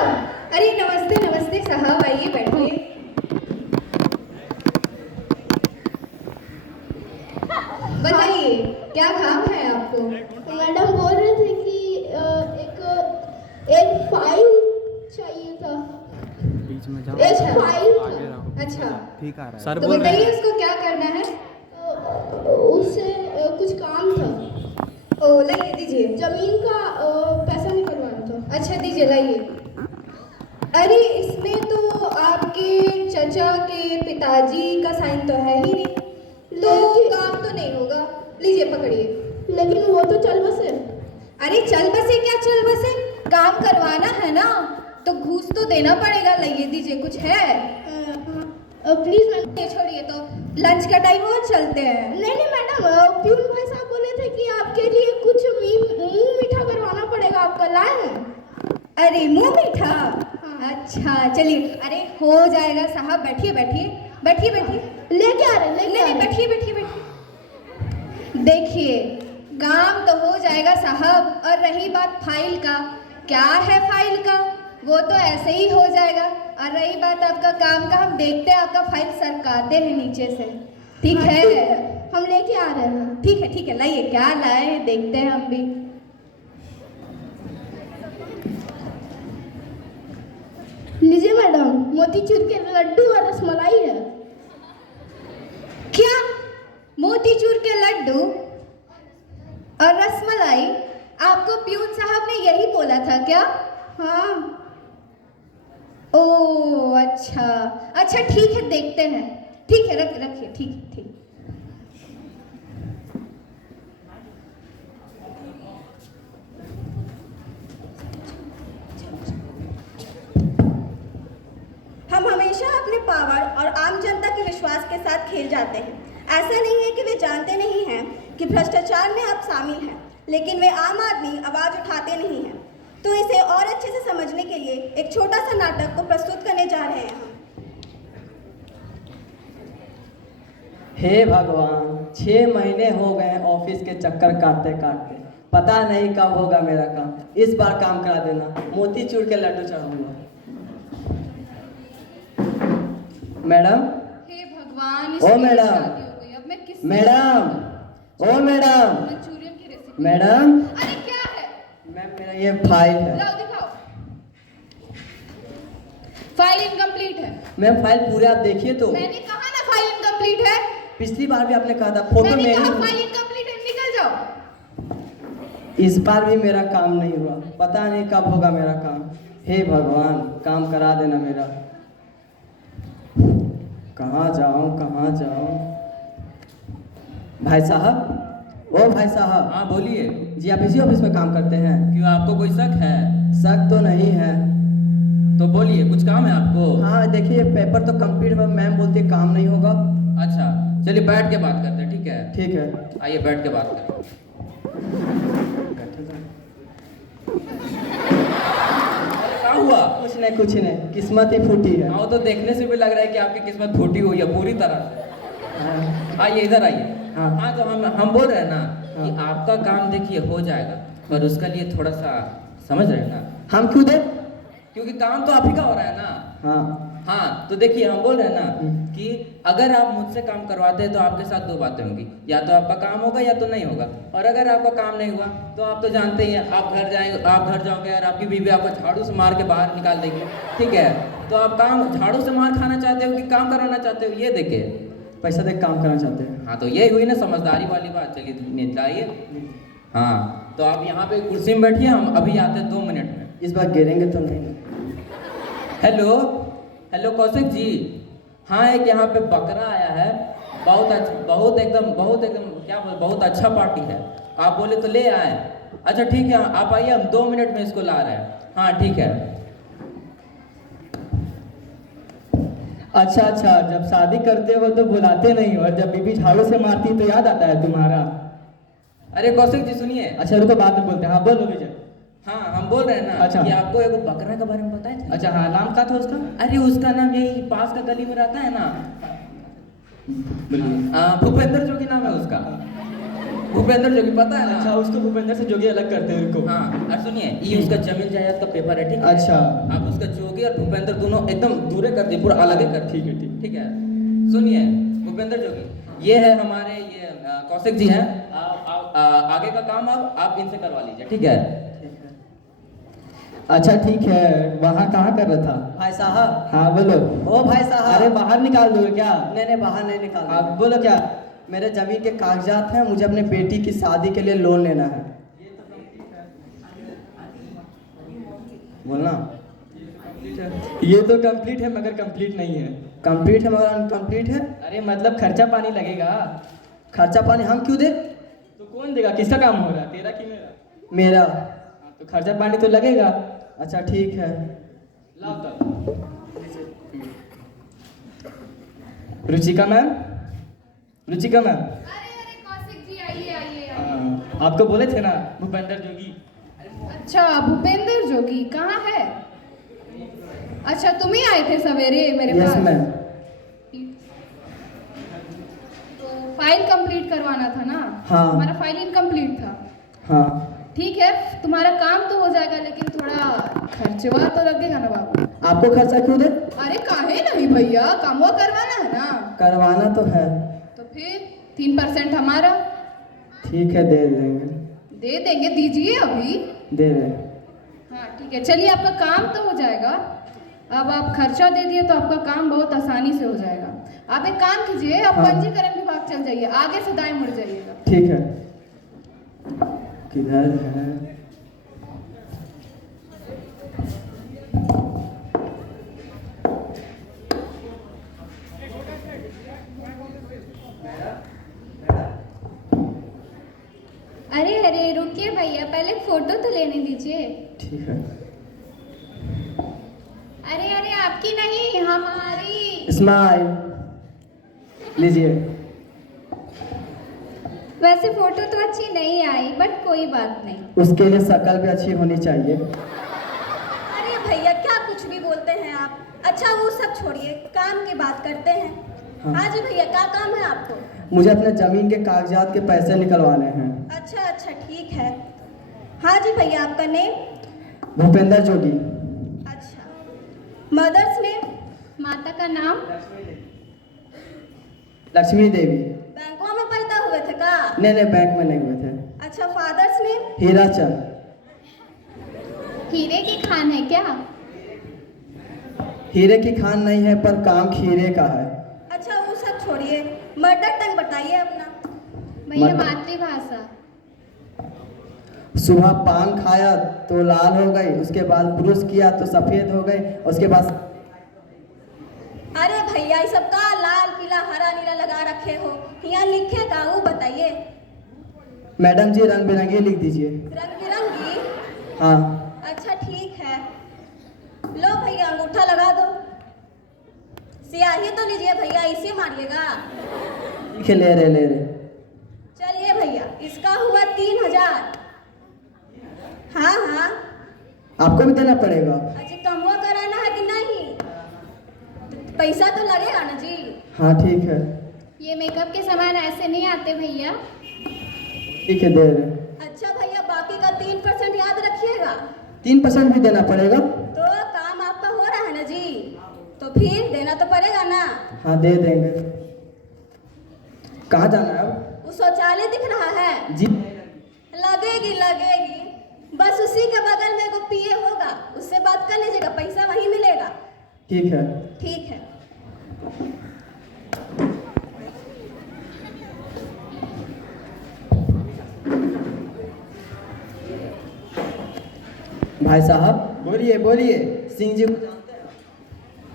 अरे नमस्ते नमस्ते साहब, आइए बैठिए। बताइए क्या काम है आपको? मैडम बोल रहे थे कि एक फाइल चाहिए था। बीच में जाओ, एक अच्छा। फाइल आगे था। रहो। अच्छा, ठीक आ रहा है। सर तो बोल रहे बताइए हैं। उसको क्या करना है? उससे कुछ काम था। ओ लाइए, दीजिए। जमीन का पैसा निकलवाना था। अच्छा दीजिए, लाइए। अरे इसमें तो आपके चचा के पिताजी का साइन तो है ही नहीं, तो लेकिन काम तो नहीं होगा। लीजिए पकड़िए। लेकिन वो तो चल बसे। अरे चल बसे क्या चल बसे, काम करवाना है ना तो घूस तो देना पड़ेगा। लाइए दीजिए, कुछ है? Please ma'am. ये छोड़िए, तो लंच का टाइम हो, चलते हैं। नहीं नहीं मैडम, प्यून भाई साहब बोले थे कि आपके लिए कुछ मुंह मीठा करवाना पड़ेगा। आपका लाए हैं? अरे मुंह मीठा? अच्छा चलिए, अरे हो जाएगा साहब, बैठिए बैठिए बैठिए बैठिए। लेके आ रहे लेके नहीं आ नहीं, रहे। बैठिए बैठिए बैठिए। देखिए काम तो हो जाएगा साहब, और रही बात फाइल का, क्या है फाइल का, वो तो ऐसे ही हो जाएगा। और रही बात आपका काम का, हम देखते हैं आपका फाइल सरकाते हैं नीचे से। ठीक हाँ, है? ठीक है, हम लेके आ रहे हैं। ठीक है, लाइए क्या लाए देखते हैं हम भी। लीजिए मैडम, मोतीचूर के लड्डू और रसमलाई है। क्या? मोतीचूर के लड्डू और रसमलाई? आपको प्यून साहब ने यही बोला था क्या? हाँ। ओ अच्छा अच्छा, ठीक है देखते हैं। ठीक है, रखिए। ठीक। हम हमेशा अपने पावर और आम जनता के विश्वास के साथ खेल जाते हैं। ऐसा नहीं है कि वे जानते नहीं हैं कि भ्रष्टाचार में आप शामिल हैं, लेकिन वे आम आदमी आवाज़ उठाते नहीं हैं। तो इसे और अच्छे से समझने के लिए एक छोटा सा नाटक को प्रस्तुत करने जा रहे हैं हम। हे भगवान, 6 महीने हो गए ऑफिस के चक्कर काटते काटते, पता नहीं कब होगा मेरा काम। इस बार काम करा देना, मोतीचूर के लड्डू चढ़ाऊंगा। मैडम, हे भगवान, ओ मैडम। शादी हो गई, अब मैं किस मैडम, ओ मैडम, मंचूरियन की रेसिपी। मैडम। अरे क्या है? मैम, मेरा ये फाइल है। लाओ दिखाओ। फाइल इनकम्प्लीट है। मैम, फाइल पूरे आप देखिए तो। मैंने कहा ना फाइल इनकम्प्लीट है। पिछली बार भी आपने कहा था, फोटो मैंने में कहा ही। फाइल इनकम्प्लीट है, निकल जाओ। इस बार भी मेरा काम नहीं हुआ, पता नहीं कब होगा मेरा काम। हे भगवान, काम करा देना मेरा। कहाँ जाऊँ? भाई साहब, ओ भाई साहब। हाँ बोलिए। जी, आप इसी ऑफिस में काम करते हैं? क्यों, आपको कोई शक है? शक तो नहीं है। तो बोलिए, कुछ काम है आपको? हाँ देखिए, पेपर तो कंप्लीट हुआ, मैम बोलती है काम नहीं होगा। अच्छा चलिए, बैठ के बात करते हैं। ठीक है, ठीक है। आइए बैठ के बात करें। क्या हुआ? कुछ नहीं, किस्मत ही फूटी है। हाँ, वो तो देखने से भी लग रहा है कि आपकी किस्मत फूटी हुई है पूरी तरह से। हाँ। आइए इधर आइए। हाँ। हाँ, तो हम बोल रहे हैं ना कि हाँ। आपका काम देखिए हो जाएगा, पर उसका लिए थोड़ा सा समझ रहे हैं ना, हम क्यों दे? क्योंकि काम तो आप ही का हो रहा है ना। हाँ। हाँ, तो देखिए हम बोल रहे हैं ना कि अगर आप मुझसे काम करवाते हैं तो आपके साथ 2 बातें होंगी, या तो आपका काम होगा या तो नहीं होगा। और अगर आपका काम नहीं हुआ तो आप तो जानते ही हैं, आप घर जाओगे और आपकी बीवी आपको झाड़ू से मार के बाहर निकाल देगी। ठीक है, तो आप काम झाड़ू से मार खाना चाहते हो कि काम कराना चाहते हो, ये देखिए। पैसा दे काम करना चाहते हैं। हाँ, तो ये हुई ना समझदारी वाली बात। चलिए निपटाइए। हाँ, तो आप यहाँ पे कुर्सी में बैठिए, हम अभी आते हैं 2 मिनट में। इस बार गिरेंगे तो नहीं। हेलो कौशिक जी। हाँ, एक यहाँ पे बकरा आया है, बहुत एकदम बहुत अच्छा पार्टी है। आप बोले तो ले आए। अच्छा ठीक है, आप आइए, हम 2 मिनट में इसको ला रहे हैं। हाँ ठीक है। अच्छा, जब शादी करते हो तो बुलाते नहीं, और जब बीबी झाड़ू से मारती है तो याद आता है तुम्हारा। अरे कौशिक जी सुनिए। अच्छा रुको, बाद में बोलते हैं। हाँ बोलो विजय। हाँ, हम बोल रहे हैं ना अच्छा। कि आपको एक बकरा के बारे में बताए थे। अच्छा हाँ, नाम क्या था उसका? अरे उसका नाम यही पास का गली में रहता है ना, बोलिए। भूपेंद्र जोगी नाम है उसका। भूपेंद्र जोगी पता है अच्छा ना? उसको भूपेंद्र से जोगी अलग करते हैं उनको। हाँ, और सुनिए, ये उसका जमीन जायदाद का पेपर है, ठीक है? अच्छा। आप उसका जोगी और भूपेंद्र दोनों एकदम दूरे कर दिए, पूरा अलग ही कर दिए। ठीक है, ठीक। ठीक है। सुनिए भूपेंद्र जोगी, ये है हमारे ये कौशिक जी हैं। आगे का काम अब आप इनसे करवा लीजिए, ठीक है? अच्छा ठीक है, वहाँ कहाँ कर रहा था? भाई साहब। हाँ बोलो। ओ भाई साहब। अरे बाहर निकाल दोगे क्या? नहीं नहीं, बाहर नहीं निकाल। आप बोलो क्या? मेरे जमीन के कागजात हैं, मुझे अपने बेटी की शादी के लिए लोन लेना है। बोलना। ये तो कंप्लीट है मगर कंप्लीट नहीं है। कंप्लीट है मगर अनकम्प्लीट है। अरे मतलब खर्चा पानी लगेगा। खर्चा पानी हम क्यों दे? तो कौन देगा? किसका काम हो रहा है, तेरा कि मेरा? मेरा। तो खर्चा पानी तो लगेगा। अच्छा ठीक है। लाओ तब। Ruchika ma'am, Ruchika ma'am. अरे कौशिक जी आइए आइए आइए। हाँ, आपको बोले थे ना भूपेंद्र जोगी। अच्छा भूपेंद्र जोगी कहाँ है? अच्छा तुम ही आए थे सवेरे मेरे यस पास? मैम। तो फाइल कंप्लीट करवाना था ना? हाँ। हमारा फाइल इनकम्प्लीट था। हाँ ठीक है, तुम्हारा काम तो हो जाएगा लेकिन थोड़ा खर्चवा तो लगेगा ना बाबू। आपको खर्चा क्यों दे? अरे काहे नहीं भैया, काम वो करवाना है ना। करवाना तो है। तो फिर 3% हमारा। ठीक है, दे देंगे। दे देंगे, दीजिए अभी। दे रहे। हाँ ठीक है, चलिए आपका काम तो हो जाएगा। अब आप खर्चा दे दिए तो आपका काम बहुत आसानी से हो जाएगा। आप एक काम कीजिए, आप हाँ। पंजीकरण विभाग चल जाइए, आगे से दाएं मुड़ जाइएगा। ठीक है। किधर है? अरे अरे रुकिए भैया, पहले फोटो तो लेने दीजिए। ठीक है। अरे अरे आपकी नहीं, हमारी। स्माइल लीजिए। वैसे फोटो तो अच्छी नहीं आई, बट कोई बात नहीं। उसके लिए शक्ल भी अच्छी होनी चाहिए। अरे भैया क्या कुछ भी बोलते हैं आप। अच्छा वो सब छोड़िए, काम की बात करते हैं। हाँ। हाँ जी भैया, क्या काम है आपको? मुझे अपने जमीन के कागजात के पैसे निकलवाने हैं। अच्छा अच्छा ठीक है। हाँ जी भैया, आपका नेम? भूपेंद्र जोगी। अच्छा, मदर्स नेम? माता का नाम? लक्ष्मी देवी। बैंकों में पैदा हुए थे का? नहीं नहीं, बैंक में नहीं हुए थे। अच्छा, फादर्स नेम? हीराचंद। हीरे की खान है क्या? हीरे की खान नहीं है पर काम खीरे का है। अच्छा वो सब छोड़िए, मदर टंग बताइए अपना। भैया मत- मातृभाषा। सुबह पान खाया तो लाल हो गई, उसके बाद ब्रश किया तो सफेद हो गई, उसके बाद। अरे भैया ये सब का लाल पीला हरा नीला लगा रखे हो, यहाँ लिखे का वो बताइए। मैडम जी रंग बिरंगी लिख दीजिए। रंग बिरंगी? हाँ अच्छा ठीक है, लो भैया अंगूठा लगा दो। स्याही तो लीजिए भैया, इसे मारिएगा। ठीक है, ले रहे। चलिए भैया, इसका हुआ 3000। हाँ हाँ। आपको भी देना पड़ेगा। अच्छा कमवा कराना है कि नहीं? पैसा तो लगेगा ना जी। हाँ ठीक है। ये मेकअप के सामान ऐसे नहीं आते भैया। ठीक है, दे रहे। अच्छा भैया, बाकी का 3% याद रखिएगा। 3% भी देना पड़ेगा। तो काम आपका हो रहा है ना जी, तो फिर देना तो पड़ेगा ना। हाँ दे देंगे। कहाँ जाना है अब? वो शौचालय दिख रहा है? जी। लगेगी लगेगी, बस उसी के बगल में एगो पीए होगा, उससे बात कर लीजिएगा, पैसा वहीं मिलेगा। ठीक है। ठीक है। भाई साहब। बोलिए बोलिए। सिंह जी को जानते हैं?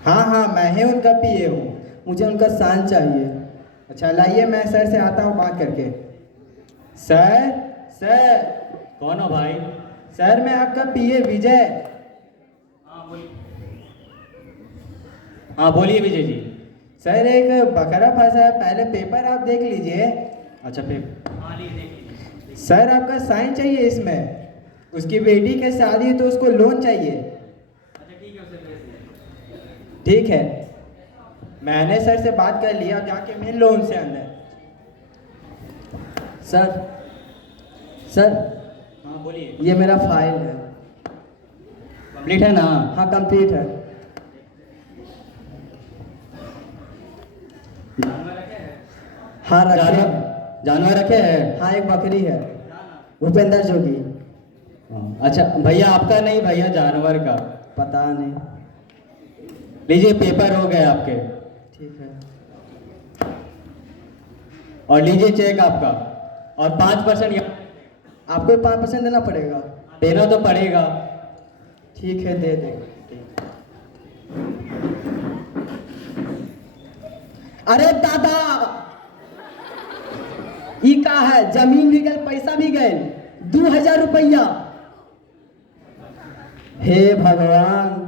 हाँ हाँ, मैं ही उनका पीए हूँ। मुझे उनका साइन चाहिए। अच्छा लाइए, मैं सर से आता हूँ बात करके। Sir sir. कौन हो भाई? सर मैं आपका पीए विजय। हाँ बोलिए विजय जी। सर एक बकरा फंसा है, पहले पेपर आप देख लीजिए। अच्छा पेपर हाँ देख लीजिए। सर आपका साइन चाहिए इसमें। उसकी बेटी की शादी है तो उसको लोन चाहिए। अच्छा ठीक है, उसे भेज दीजिए। ठीक है, मैंने सर से बात कर लिया, जाके मिल लो उनसे अंदर। सर सर हाँ बोलिए। ये मेरा फाइल है। कंप्लीट है ना? हाँ कंप्लीट है। हाँ रखे। जानवर रखे हैं? हाँ एक बकरी है, भूपेंद्र जोगी। अच्छा भैया आपका नहीं, भैया जानवर का। पता नहीं। लीजिए पेपर हो गए आपके। ठीक है। और लीजिए चेक आपका। और 5% आपको 5% देना पड़ेगा। देना तो पड़ेगा। ठीक है दे दे। अरे दादा ई का है, जमीन भी गई पैसा भी गए, 2000 रुपया। हे भगवान।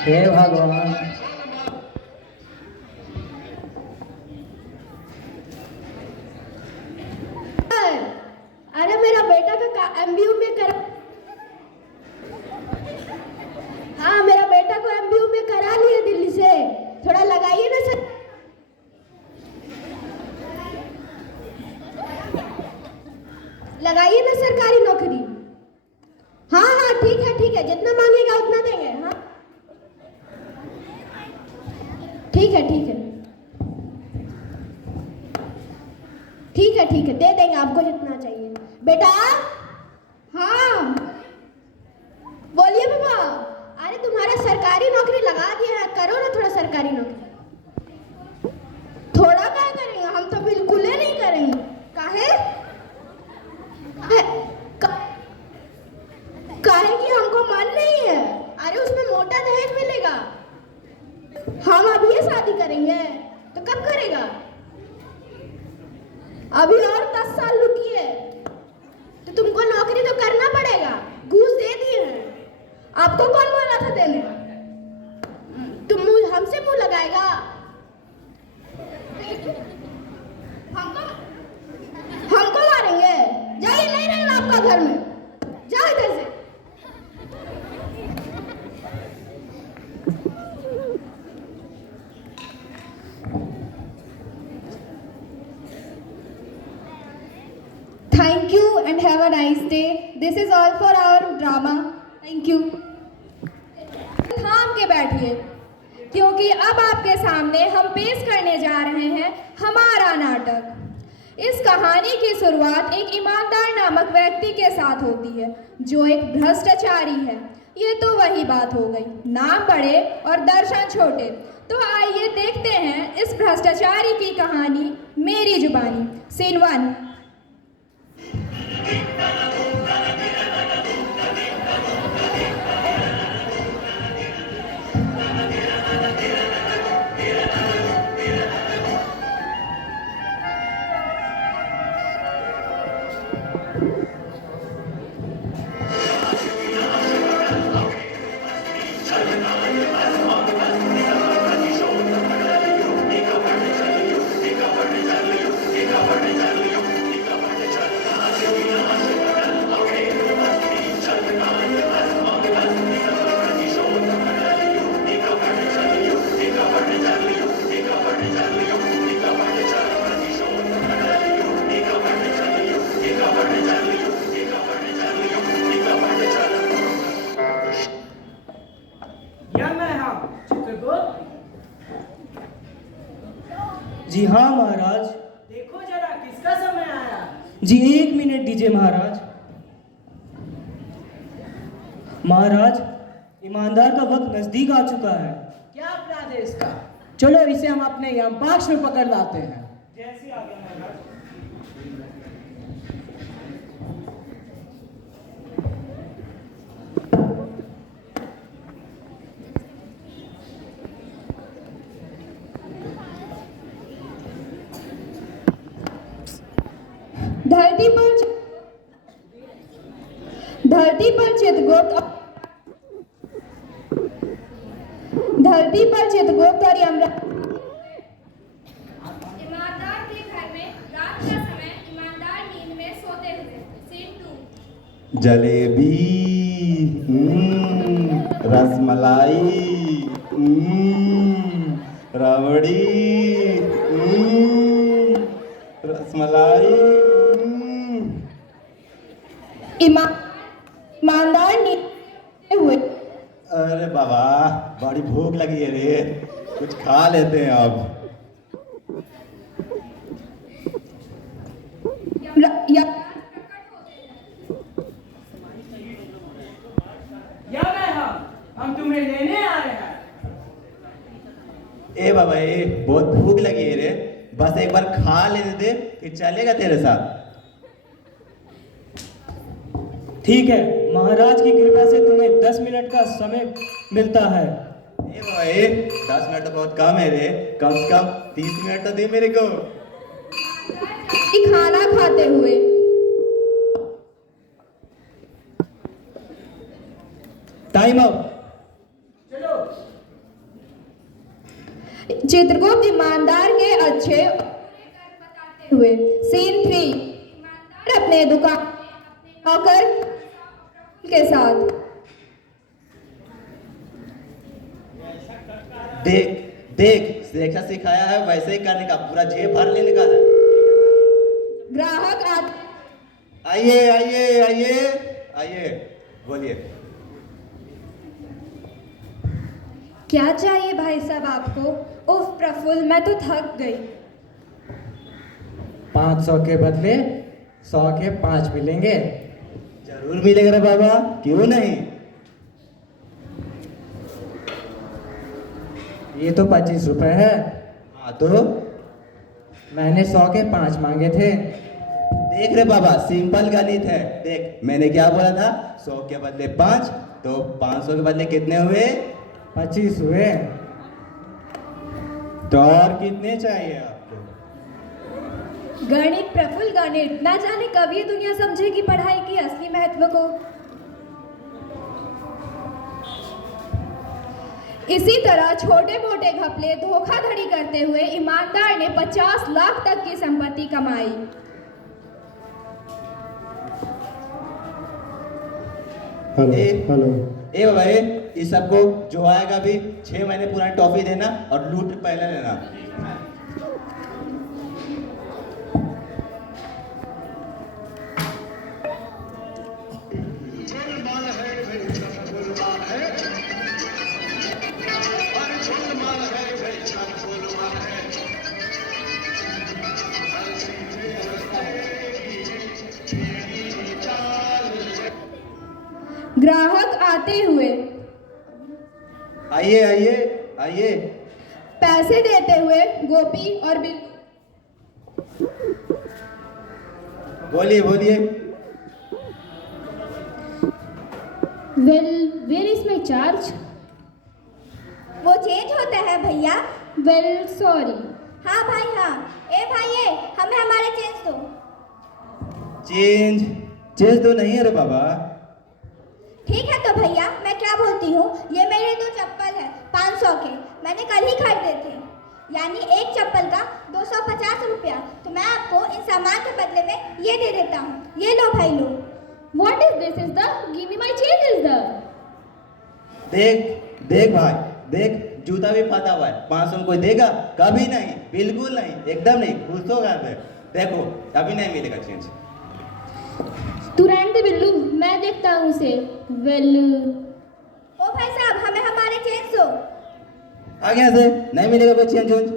हे भगवान। अरे मेरा बेटा का एमबीयू में करा। हाँ मेरा बेटा को एमबीयू में करा लिया दिल्ली से, थोड़ा लगाइए ना सर। लगाइए ना सरकारी नौकरी। हाँ हाँ ठीक है, जितना मांगेगा उतना देंगे। हाँ ठीक है दे देंगे आपको जितना चाहिए। बेटा हाँ बोलिए बाबा। अरे तुम्हारा सरकारी नौकरी लगा दिया है, करो ना थोड़ा सरकारी नौकरी। थोड़ा क्या करेंगे, हम तो बिल्कुल ही नहीं करेंगे। काहे काहे कि हमको मन नहीं है। अरे उसमें मोटा दहेज मिलेगा। हम अभी ये शादी करेंगे तो कब करेगा? अभी और 10 साल रुकिए तो तुमको नौकरी तो करना पड़ेगा। घूस दे दिए हैं, आपको कौन बोला था देने? तुम हमसे मुंह लगाएगा? हमको मारेंगे? जाइए, नहीं रहना आपका घर में, जाओ इधर से। Thank you and have a nice day. This is all for our drama. Thank you. थाम के बैठिए, क्योंकि अब आपके सामने हम पेश करने जा रहे हैं हमारा नाटक। इस कहानी की शुरुआत एक ईमानदार नामक व्यक्ति के साथ होती है, जो एक भ्रष्टाचारी है। ये तो वही बात हो गई, नाम बड़े और दर्शन छोटे। तो आइए देखते हैं इस भ्रष्टाचारी की कहानी मेरी जुबानी। सीन 1। जी हाँ महाराज। देखो जरा किसका समय आया। जी 1 मिनट दीजिए महाराज। महाराज ईमानदार का वक्त नजदीक आ चुका है। क्या अपराध है इसका? चलो इसे हम अपने यहाँ बाक्स में पकड़ लाते हैं। जैसे आ गया महाराज। धरती पर चित्रगुप्त और यमराज ईमानदार के घर में रात का समय ईमानदार नींद में सोते हुए। सीन 2। जलेबी रसमलाई, रबड़ी, रसमलाई। ईमानदार नहीं हुए। अरे बाबा, बड़ी भूख लगी है रे, कुछ खा लेते हैं अब। हम तुम्हें लेने आ रहे हैं। ए बाबा, ए बहुत भूख लगी है रे, बस एक बार खा लेने दे, फिर चलेगा तेरे साथ। ठीक है, महाराज की कृपा से तुम्हें 10 मिनट का समय मिलता है। ए बाबा, 10 मिनट तो बहुत कम है रे, कम से कम 30 मिनट तो दे मेरे को। खाना खाते हुए। Time up. चित्रगुप्त ईमानदार के अच्छे बताते हुए। सीन 3, ईमानदार अपने दुकान नौकर के साथ। देख देख, जैसा सिखाया है वैसे ही करने का, पूरा जेब भर लेने का है। ग्राहक आइए आइए आइए आइए, बोलिए। क्या चाहिए भाई साहब आपको? उफ प्रफुल्ल, मैं तो थक गई। 500 के बदले 100 के 5 मिलेंगे। जरूर मिलेगा रे बाबा, क्यों नहीं। ये तो 25 रुपए है। हाँ तो मैंने 100 के 5 मांगे थे। देख रे बाबा, सिंपल गणित है। देख, मैंने क्या बोला था, 100 के बदले 5, तो 500 के बदले कितने हुए? 25 हुए। तो और कितने चाहिए आपको? गणित प्रफुल्ल, गणित। ना जाने कब ये दुनिया समझेगी पढ़ाई की असली महत्व को। इसी तरह छोटे मोटे घपले धोखाधड़ी करते हुए ईमानदार ने 50 लाख तक की संपत्ति कमाई। हेलो ए बाबा, इस सबको जो आएगा भी 6 महीने पुरानी टॉफी देना और लूट पहले लेना। ग्राहक आते हुए। आइए आइए आइए। पैसे देते हुए गोपी और बिल्लू। बोलिए बोलिए। Well, where is my charge? वो चेंज होता है भैया। Well, sorry. हाँ भाई हाँ। ए भाई, हमें हमारे चेंज दो। चेंज चेंज तो नहीं है रे बाबा। ठीक है तो भैया, मैं क्या बोलती हूँ, ये मेरे 2 चप्पल है 500 के, मैंने कल ही खरीदे थे, यानी एक चप्पल का 250 रुपया। तो मैं आपको इन सामान के बदले में ये दे देता हूँ, ये लो भाई लो। What is this? Is the give me my change? Is the देख देख भाई, देख जूता भी फटा हुआ है। 500 में कोई देगा? कभी नहीं, बिल्कुल नहीं, एकदम नहीं। खुश हो गए। देखो, अभी नहीं मिलेगा चेंज। तू रहने दे बिल्लू, मैं देखता हूँ उसे। Well, ओ भाई साहब, हमें हमारे चेंज दो। आगे यहाँ से नहीं मिलेगा कोई चेंज वेंज।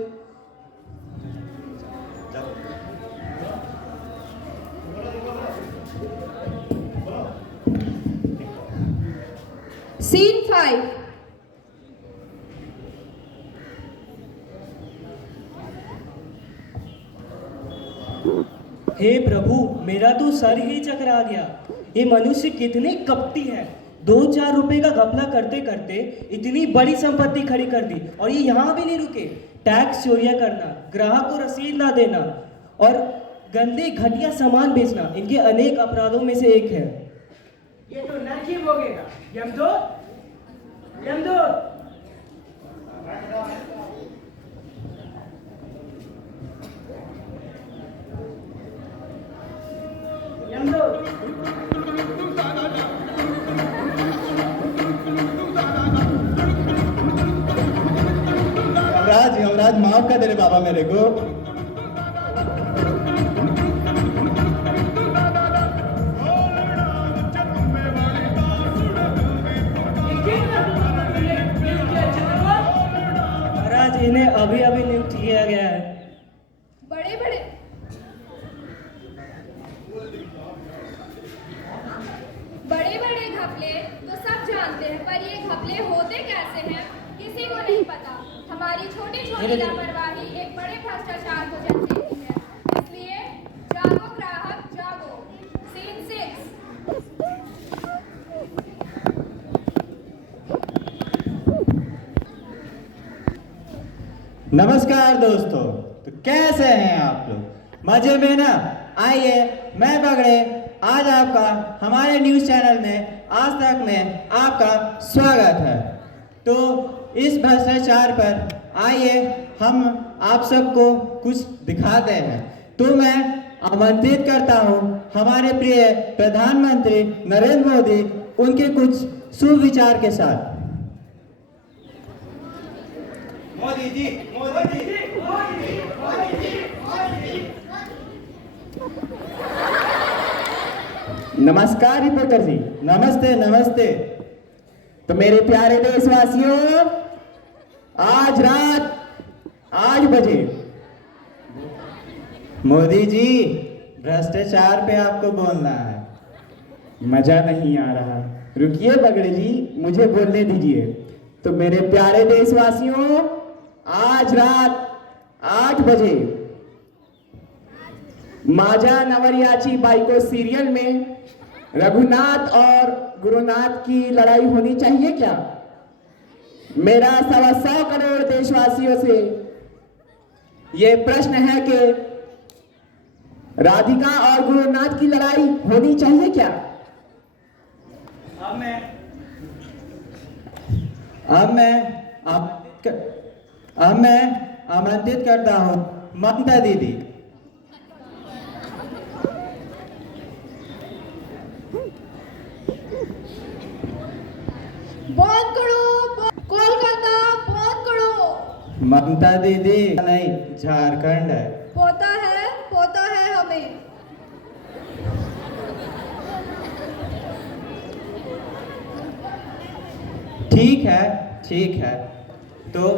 सीन 5। हे प्रभु, मेरा तो सर ही चकरा गया। ये मनुष्य कितने कपटी है। 2-4 रुपए का घपला करते करते इतनी बड़ी संपत्ति खड़ी कर दी, और ये यहाँ भी नहीं रुके। टैक्स चोरियां करना, ग्राहक को रसीद ना देना और गंदे घटिया सामान बेचना इनके अनेक अपराधों में से एक है। ये तो नरक ही भोगेगा। यमदूत, यमदूत। यमदूत। आज माफ कर दे रे बाबा मेरे को। महाराज इन्हें अभी अभी नियुक्त किया गया है। बड़े बड़े बड़े बड़े घपले तो सब जानते हैं, पर ये घपले होते कैसे हैं किसी को नहीं पता। हमारी छोटी छोटी लापरवाही एक बड़े भ्रष्टाचार को जन्म देती है। इसलिए जागो ग्राहक जागो। सीन 6। नमस्कार दोस्तों, तो कैसे हैं आप लोग? मजे में ना? आइए मैं बगड़े आज आपका हमारे न्यूज़ चैनल में आज तक में आपका स्वागत है। तो इस भ्रष्टाचार पर आइए हम आप सबको कुछ दिखाते हैं। तो मैं आमंत्रित करता हूं हमारे प्रिय प्रधानमंत्री नरेंद्र मोदी उनके कुछ सुविचार के साथ। मोदी जी, मोदी जी, मोदी जी, मोदी जी, मोदी जी। नमस्कार रिपोर्टर जी। नमस्ते नमस्ते। तो मेरे प्यारे देशवासियों, आज रात 8 बजे मोदी जी भ्रष्टाचार पे आपको बोलना है। मजा नहीं आ रहा। रुकिए बगड़े जी, मुझे बोलने दीजिए। तो मेरे प्यारे देशवासियों, आज रात 8 बजे माजा नवरियाची बाइको सीरियल में रघुनाथ और गुरुनाथ की लड़ाई होनी चाहिए क्या? मेरा 125 करोड़ देशवासियों से ये प्रश्न है कि राधिका और गुरुनाथ की लड़ाई होनी चाहिए क्या? अब मैं आमंत्रित करता हूं ममता दीदी। बंद करो कोलकाता, बंद करो। ममता दीदी नहीं, झारखंड है। पोता है हमें। ठीक है, ठीक है। तो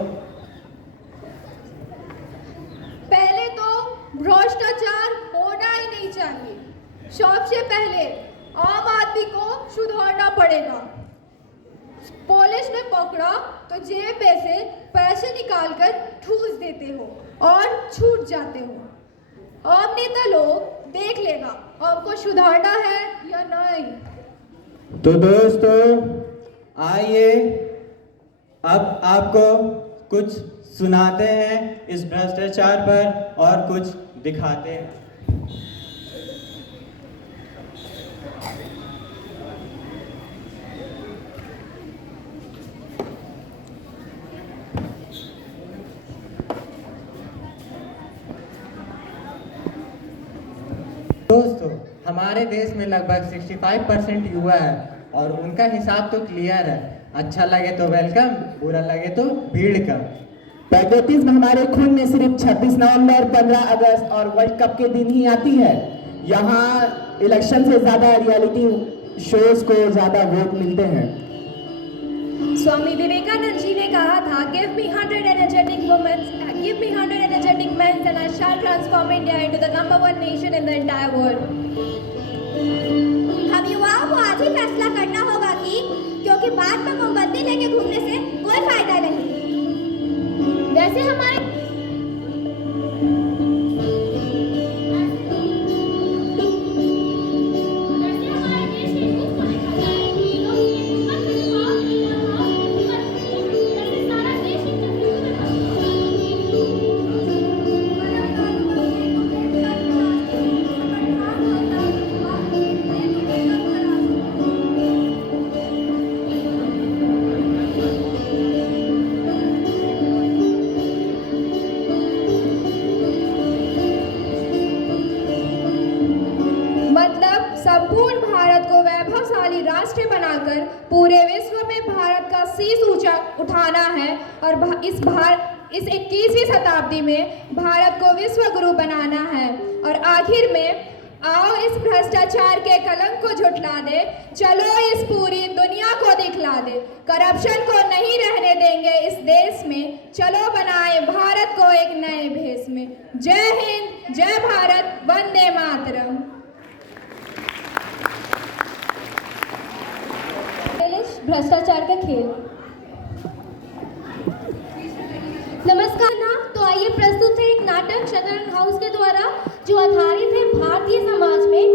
पहले तो भ्रष्टाचार होना ही नहीं चाहिए। सबसे पहले आम आदमी को सुधारना पड़ेगा। पुलिस ने पकड़ा तो जेब में से पैसे निकालकर ठूस देते हो और छूट जाते हो। अब नेता लोग देख लेगा आपको सुधारना है या नहीं। तो दोस्तों आइए अब आपको कुछ सुनाते हैं इस भ्रष्टाचार पर और कुछ दिखाते हैं। दोस्तों, हमारे देश में लगभग 65% युवा है और उनका हिसाब तो क्लियर है। अच्छा लगे तो वेलकम, बुरा लगे तो भीड़ कम। पैट्रियटिज्म हमारे खून में सिर्फ 26 नवंबर, 15 अगस्त और वर्ल्ड कप के दिन ही आती है। यहाँ इलेक्शन से ज्यादा रियलिटी शोज को ज्यादा वोट मिलते हैं। स्वामी विवेकानंद जी ने कहा था, give me 100 energetic women, give me 100 energetic men and I shall transform India into the #1 nation in the entire world. हम युवाओं को आज ही फैसला करना होगा क्योंकि बाद में मोमबत्ती लेके घूमने से कोई फायदा नहीं। वैसे हमारे राष्ट्र बनाकर पूरे विश्व में भारत का शीश ऊंचा उठाना है और इस 21वीं शताब्दी में भारत को विश्व गुरु बनाना है। और आखिर में आओ इस भ्रष्टाचार के कलंक को झुठला दे, चलो इस पूरी दुनिया को दिखला दे, करप्शन को नहीं रहने देंगे इस देश में, चलो बनाए भारत को एक नए भेष में। जय हिंद, जय भारत, वंदे मातरम। भ्रष्टाचार का खेल। नमस्कार ना, तो आइए प्रस्तुत है एक नाटक शतरंग हाउस के द्वारा जो आधारित है भारतीय समाज में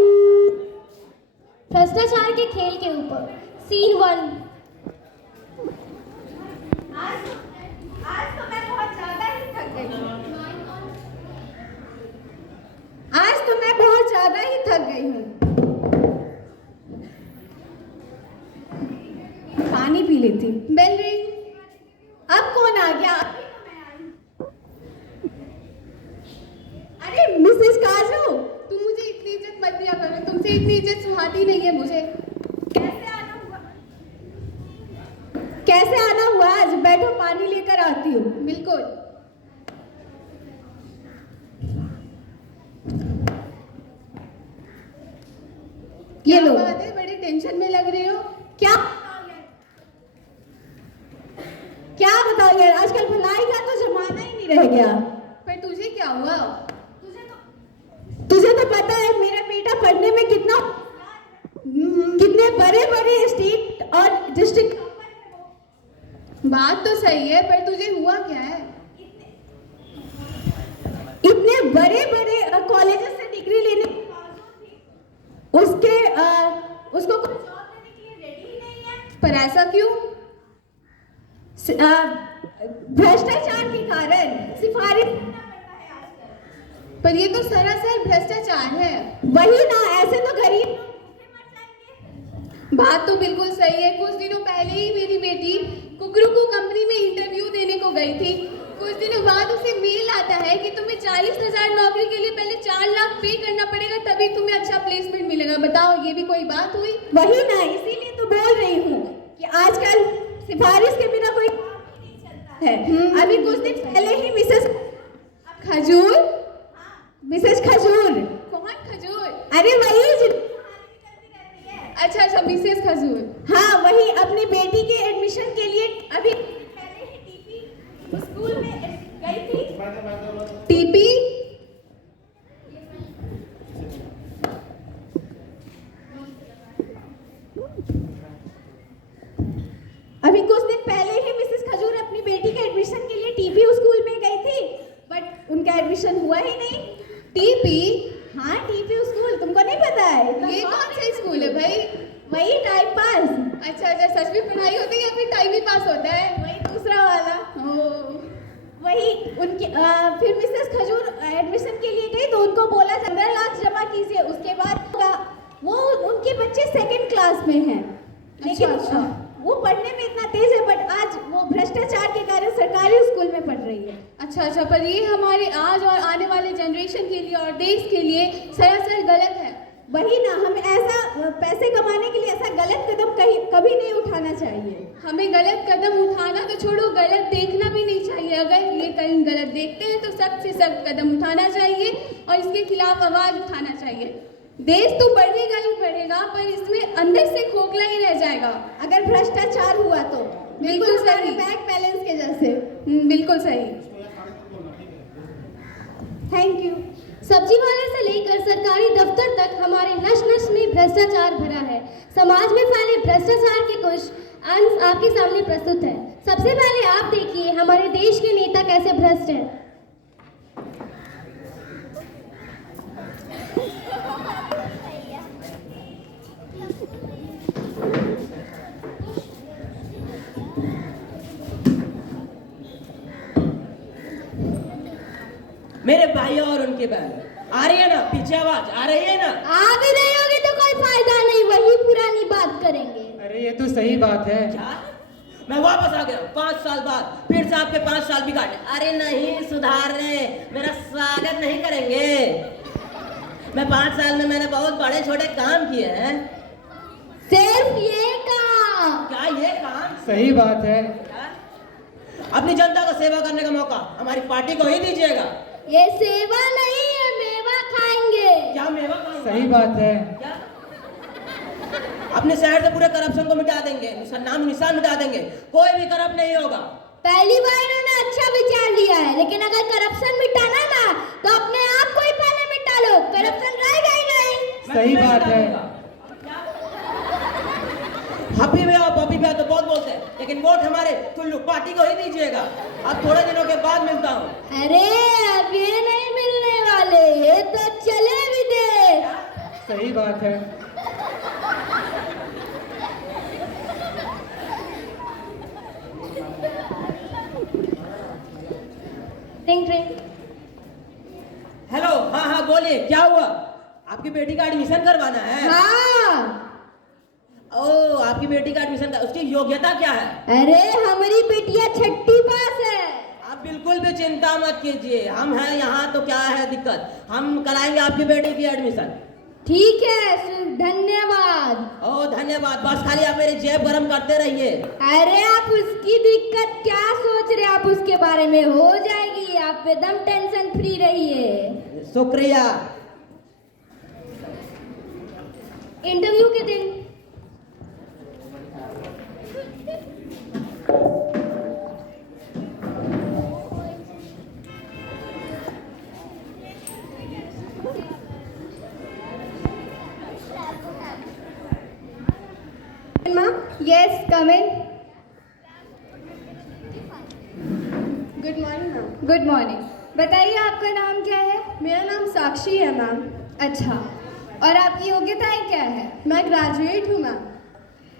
भ्रष्टाचार के खेल के ऊपर। सीन 1। आज तो मैं बहुत ज्यादा ही थक गई हूँ। आज तो मैं बहुत ज्यादा ही थक गई हूँ। पानी पी लेती। Bell ring. अब कौन आ गया? अरे मिसेस काजू, तुम मुझे इतनी इज्जत मत दिया करो, तुमसे इतनी इज्जत सुहाती नहीं है मुझे। कैसे आना हुआ? कैसे आना हुआ? आज बैठो, पानी लेकर आती हूँ। बिल्कुल। ये लो। बात है, बड़ी टेंशन में लग रही हो। क्या बताओ यार, आजकल भलाई का तो जमाना ही नहीं रह गया। पर तुझे क्या हुआ? तुझे तो पता है मेरा बेटा पढ़ने में कितने बड़े बड़े स्टेट और डिस्ट्रिक्ट। बात तो सही है, पर तुझे हुआ क्या है? इतने बड़े बड़े कॉलेजेस से डिग्री लेने उसको कोई जॉब देने के लिए रेडी ही नहीं है। पर ऐसा क्यों? भ्रष्टाचार के कारण सिफारिश करना पड़ता है आजकल। पर ये तो सरासर भ्रष्टाचार है। वही ना, ऐसे तो गरीब लोग भूखे मर जाएंगे। बात तो बिल्कुल सही है। कुछ दिनों पहले ही मेरी बेटी कुकरुकू कंपनी में इंटरव्यू देने को गई थी। कुछ दिनों बाद उसे मेल आता है कि तुम्हें 40,000 नौकरी के लिए पहले 4 लाख पे करना पड़ेगा, तभी तुम्हें अच्छा प्लेसमेंट मिलेगा। बताओ, ये भी कोई बात हुई? वही ना, इसीलिए तो बोल रही हूँ कि आजकल सिफारिश के बिना कोई काम ही नहीं चलता है। अभी कुछ दिन पहले ही मिसेस खजूर। मिसेस खजूर। कौन खजूर? अरे वही अच्छा अच्छा, मिसेस खजूर। हाँ वही, अपनी बेटी के एडमिशन के लिए अभी पहले ही टीपी स्कूल में गई थी। टीपी? अभी कुछ दिन पहले ही मिसेस खजूर अपनी बेटी के एडमिशन के लिए टीपी स्कूल में गई थी, बट उनका एडमिशन हुआ ही नहीं। टीपी? हाँ टीपी स्कूल, तुमको नहीं पता है? ये कौन सा स्कूल है भाई? वही टाइम पास। अच्छा अच्छा, सच में पढ़ाई होती है या फिर टाइम ही पास होता है? वही दूसरा वाला। वही उनकी फिर मिसेस खजूर एडमिशन के लिए गई तो उनको बोला 15 लाख जमा कीजिए, उसके बाद वो उनके बच्चे 2nd क्लास में हैं। लेकिन अच्छा। वो पढ़ने में इतना तेज है, बट आज वो भ्रष्टाचार के कारण सरकारी स्कूल में पढ़ रही है। अच्छा अच्छा, पर ये हमारे आज और आने वाले जनरेशन के लिए और देश के लिए सरासर गलत है। वही ना, हमें ऐसा पैसे कमाने के लिए ऐसा गलत कदम कभी नहीं उठाना चाहिए। हमें गलत कदम उठाना तो छोड़ो, गलत देखना भी नहीं चाहिए। अगर ये कहीं गलत देखते हैं तो सख्त से सख्त कदम उठाना चाहिए और इसके खिलाफ आवाज उठाना चाहिए। देश तो बढ़ेगा ही बढ़ेगा, पर इसमें अंदर से खोखला ही रह जाएगा अगर भ्रष्टाचार हुआ तो। बिल्कुल सही, बैंक बैलेंस के जैसे। बिल्कुल सही। Thank you. सब्जी वाले से लेकर सरकारी दफ्तर तक हमारे नश नश में भ्रष्टाचार भरा है। समाज में फैले भ्रष्टाचार के कुछ अंश आपके सामने प्रस्तुत है। सबसे पहले आप देखिए हमारे देश के नेता कैसे भ्रष्ट हैं। मेरे भाई और उनके बहन आ रही है ना, पीछे आवाज आ रही है ना? आ भी नहीं होगी तो कोई फायदा नहीं, वही पुरानी बात करेंगे। अरे ये तो सही बात है। क्या? मैं वापस आ गया 5 साल बाद, फिर से आपके 5 साल बिगाड़ने। अरे नहीं सुधार रहे, मेरा स्वागत नहीं करेंगे। मैं 5 साल में मैंने बहुत बड़े छोटे काम किए हैं। सिर्फ ये काम? क्या ये काम? सही बात है। अपनी जनता को सेवा करने का मौका हमारी पार्टी को ही दीजिएगा। ये सेवा नहीं है, मेवा खाएंगे। क्या मेवा खाएंगे? सही बात है। क्या? अपने शहर से पूरे करप्शन को मिटा देंगे, नाम निशान मिटा देंगे, कोई भी करप्ट नहीं होगा। पहली बार इन्होंने अच्छा विचार लिया है, लेकिन अगर करप्शन मिटाना ना तो अपने आप को ही पहले मिटा लो, करप्शन रहेगा ही नहीं। सही बात है। हपी में और पपी में तो बहुत बोलते हैं, लेकिन वोट हमारे टुल्लू पार्टी को ही दीजिएगा। अब थोड़े दिनों के बाद मिलता हूँ। अरे अब ये नहीं मिलने वाले, ये तो चले विदेश। सही बात है। टिंग टिंग। हेलो, हाँ हाँ बोलिए, क्या हुआ? आपकी बेटी का एडमिशन करवाना है? हाँ। ओ, आपकी बेटी का एडमिशन का उसकी योग्यता क्या है? अरे हमारी बेटिया 6ठी पास है। आप बिल्कुल भी चिंता मत कीजिए, हम हैं यहाँ तो क्या है दिक्कत, हम कराएंगे आपकी बेटी की एडमिशन। ठीक है, धन्यवाद। ओ धन्यवाद, बस खाली आप मेरी जेब गरम करते रहिए। अरे आप उसकी दिक्कत क्या सोच रहे, आप उसके बारे में हो जाएगी, आप एकदम टेंशन फ्री रहिए। शुक्रिया। इंटरव्यू के दिन yes come in. Good morning ma'am. Good morning. बताइए आपका नाम क्या है? मेरा नाम साक्षी है मैम। अच्छा, और आपकी योग्यताएं क्या है? मैं ग्रेजुएट हूँ मैम।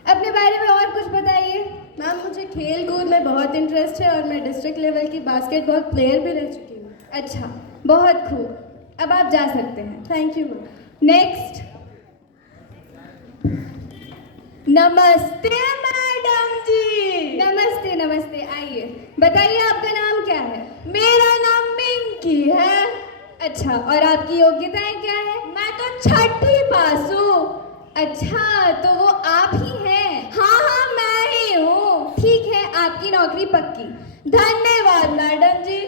अपने बारे में और कुछ बताइए। मैम मुझे खेल कूद में बहुत इंटरेस्ट है और मैं डिस्ट्रिक्ट लेवल की बास्केटबॉल प्लेयर भी रह चुकी हूँ। अच्छा, बहुत खूब। अब आप जा सकते हैं। Thank you ma'am. नेक्स्ट। नमस्ते मैडम जी। नमस्ते नमस्ते, आइए। बताइए आपका नाम क्या है? मेरा नाम मिंकी है। अच्छा, और आपकी योग्यताएं क्या है? मैं तो 6ठी पास हूँ। अच्छा, तो वो आप ही हैं? हाँ हाँ मैं ही हूँ। ठीक है, आपकी नौकरी पक्की। धन्यवाद मैडम जी।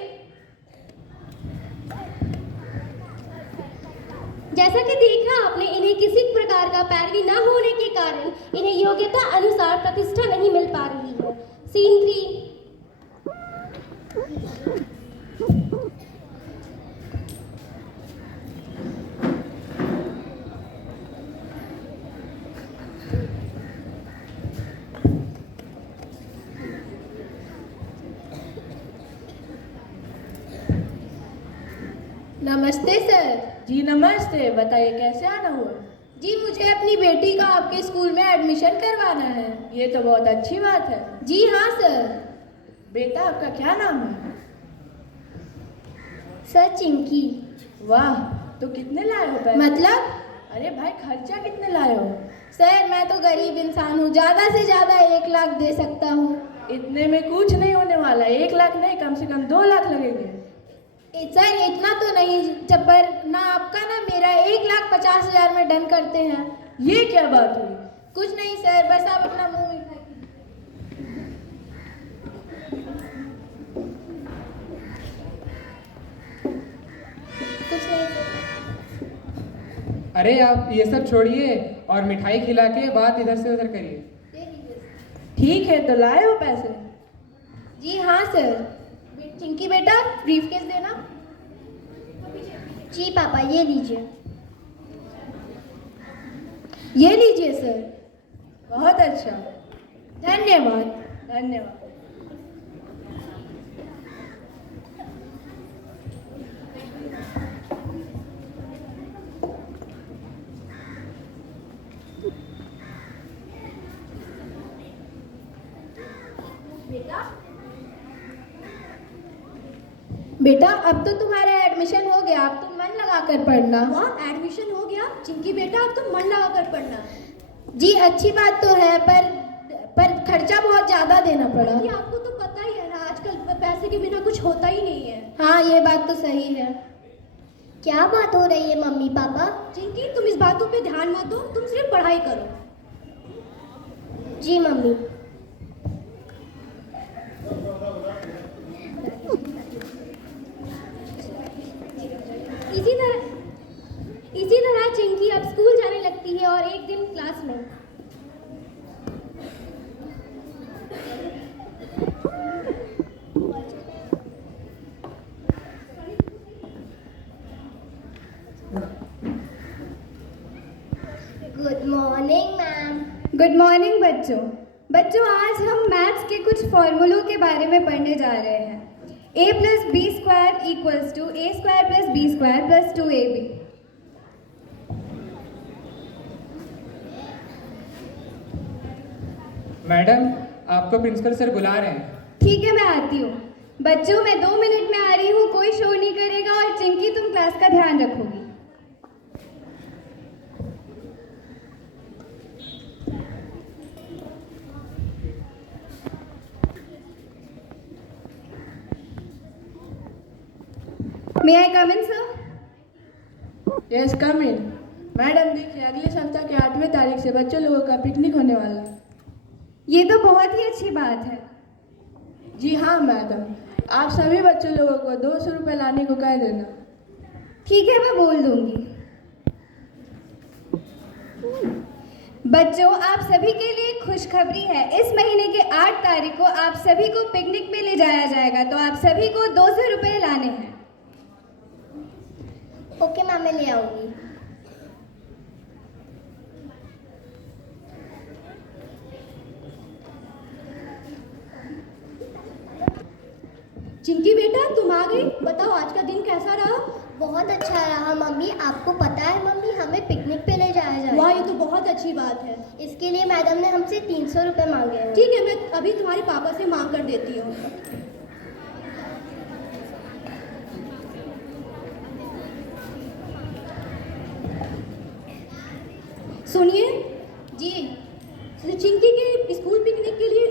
जैसा कि देखा आपने, इन्हें किसी प्रकार का पैरवी न होने के कारण इन्हें योग्यता अनुसार प्रतिष्ठा नहीं मिल पा रही है। सीन 3। नमस्ते सर। जी नमस्ते, बताइए कैसे आना हुआ? जी मुझे अपनी बेटी का आपके स्कूल में एडमिशन करवाना है। ये तो बहुत अच्छी बात है। जी हाँ सर। बेटा आपका क्या नाम है? सर चिंकी। वाह, तो कितने लाए हो पैसे? मतलब? अरे भाई, खर्चा कितने लाए हो? सर मैं तो गरीब इंसान हूँ, ज़्यादा से ज़्यादा 1 लाख दे सकता हूँ। इतने में कुछ नहीं होने वाला, 1 लाख नहीं, कम से कम 2 लाख लगेंगे। सर इतना तो नहीं, जब पर ना आपका ना मेरा 1,50,000 में डन करते हैं। ये क्या बात हुई? कुछ नहीं सर, बस आप अपना मुंह मिठाई। कुछ नहीं सर। अरे आप ये सब छोड़िए और मिठाई खिला के बात इधर से उधर करिए। ठीक है, तो लाए हो पैसे? जी हाँ सर। चिंकी बेटा ब्रीफकेस देना। जी पापा, ये लीजिए। ये लीजिए सर। बहुत अच्छा, धन्यवाद। धन्यवाद। बेटा अब तो तुम्हारा एडमिशन हो गया, अब तुम मन लगा कर पढ़ना। वाह, एडमिशन हो गया? चिंकी बेटा अब तुम मन लगा कर पढ़ना। जी अच्छी बात तो है, पर खर्चा बहुत ज्यादा देना पड़ा। ये आपको तो पता ही है ना, आजकल पैसे के बिना कुछ होता ही नहीं है। हाँ ये बात तो सही है। क्या बात हो रही है मम्मी पापा? चिंकी तुम इस बातों पे ध्यान मत दो, तुम सिर्फ पढ़ाई करो। जी मम्मी। इसी तरह चिंकी अब स्कूल जाने लगती है और एक दिन क्लास में good morning ma'am. Good morning बच्चों। आज हम मैथ्स के कुछ फॉर्मूलों के बारे में पढ़ने जा रहे हैं। a plus b square equals to a square plus b square plus 2ab। Madam, आपको प्रिंसिपल सर बुला रहे हैं। ठीक है, मैं आती हूँ। बच्चों, मैं 2 मिनट में आ रही हूँ, कोई शोर नहीं करेगा और चिंकी तुम क्लास का ध्यान रखोगी। May I come in, sir? Yes, come in. Madam देखिए, अगले सप्ताह के 8वें तारीख से बच्चों लोगों का पिकनिक होने वाला है। ये तो बहुत ही अच्छी बात है। जी हाँ मैडम, आप सभी बच्चों लोगों को 200 रुपये लाने को कह देना। ठीक है, मैं बोल दूंगी। बच्चों, आप सभी के लिए खुशखबरी है। इस महीने के 8 तारीख को आप सभी को पिकनिक में ले जाया जाएगा, तो आप सभी को 200 रुपये लाने हैं। ओके मैम, मैं ले आऊंगी। चिंकी बेटा, तुम आ गई। बताओ आज का दिन कैसा रहा? बहुत अच्छा रहा मम्मी। आपको पता है मम्मी, हमें पिकनिक पे ले जाया जाएगा। वाह, ये तो बहुत अच्छी बात है। इसके लिए मैडम ने हमसे 300 रुपये मांगे हैं। ठीक है, मैं अभी तुम्हारे पापा से मांग कर देती हूँ। सुनिए जी, चिंकी के स्कूल पिकनिक के लिए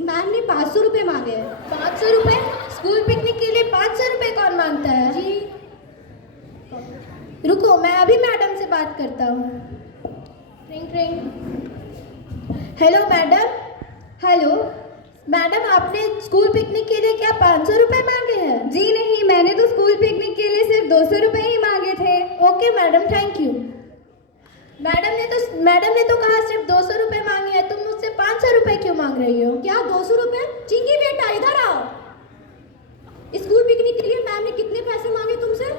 मैम ने 500 रुपये मांगे हैं। 500 रुपये? स्कूल पिकनिक के लिए 500 रुपये कौन मांगता है? जी रुको, मैं अभी मैडम से बात करता हूँ। Ring ring. Hello madam. Hello madam, आपने स्कूल पिकनिक के लिए क्या 500 रुपये मांगे हैं? जी नहीं, मैंने तो स्कूल पिकनिक के लिए सिर्फ 200 रुपये ही मांगे थे। Okay madam, thank you. Madam ने तो कहा सिर्फ 200 रुपये मांगे हैं, तुम मुझसे 500 रुपये क्यों मांग रही हो? क्या 200 रुपये? चिंकी बेटा इधर आओ। स्कूल पिकनिक के लिए मैम ने कितने पैसे मांगे तुमसे?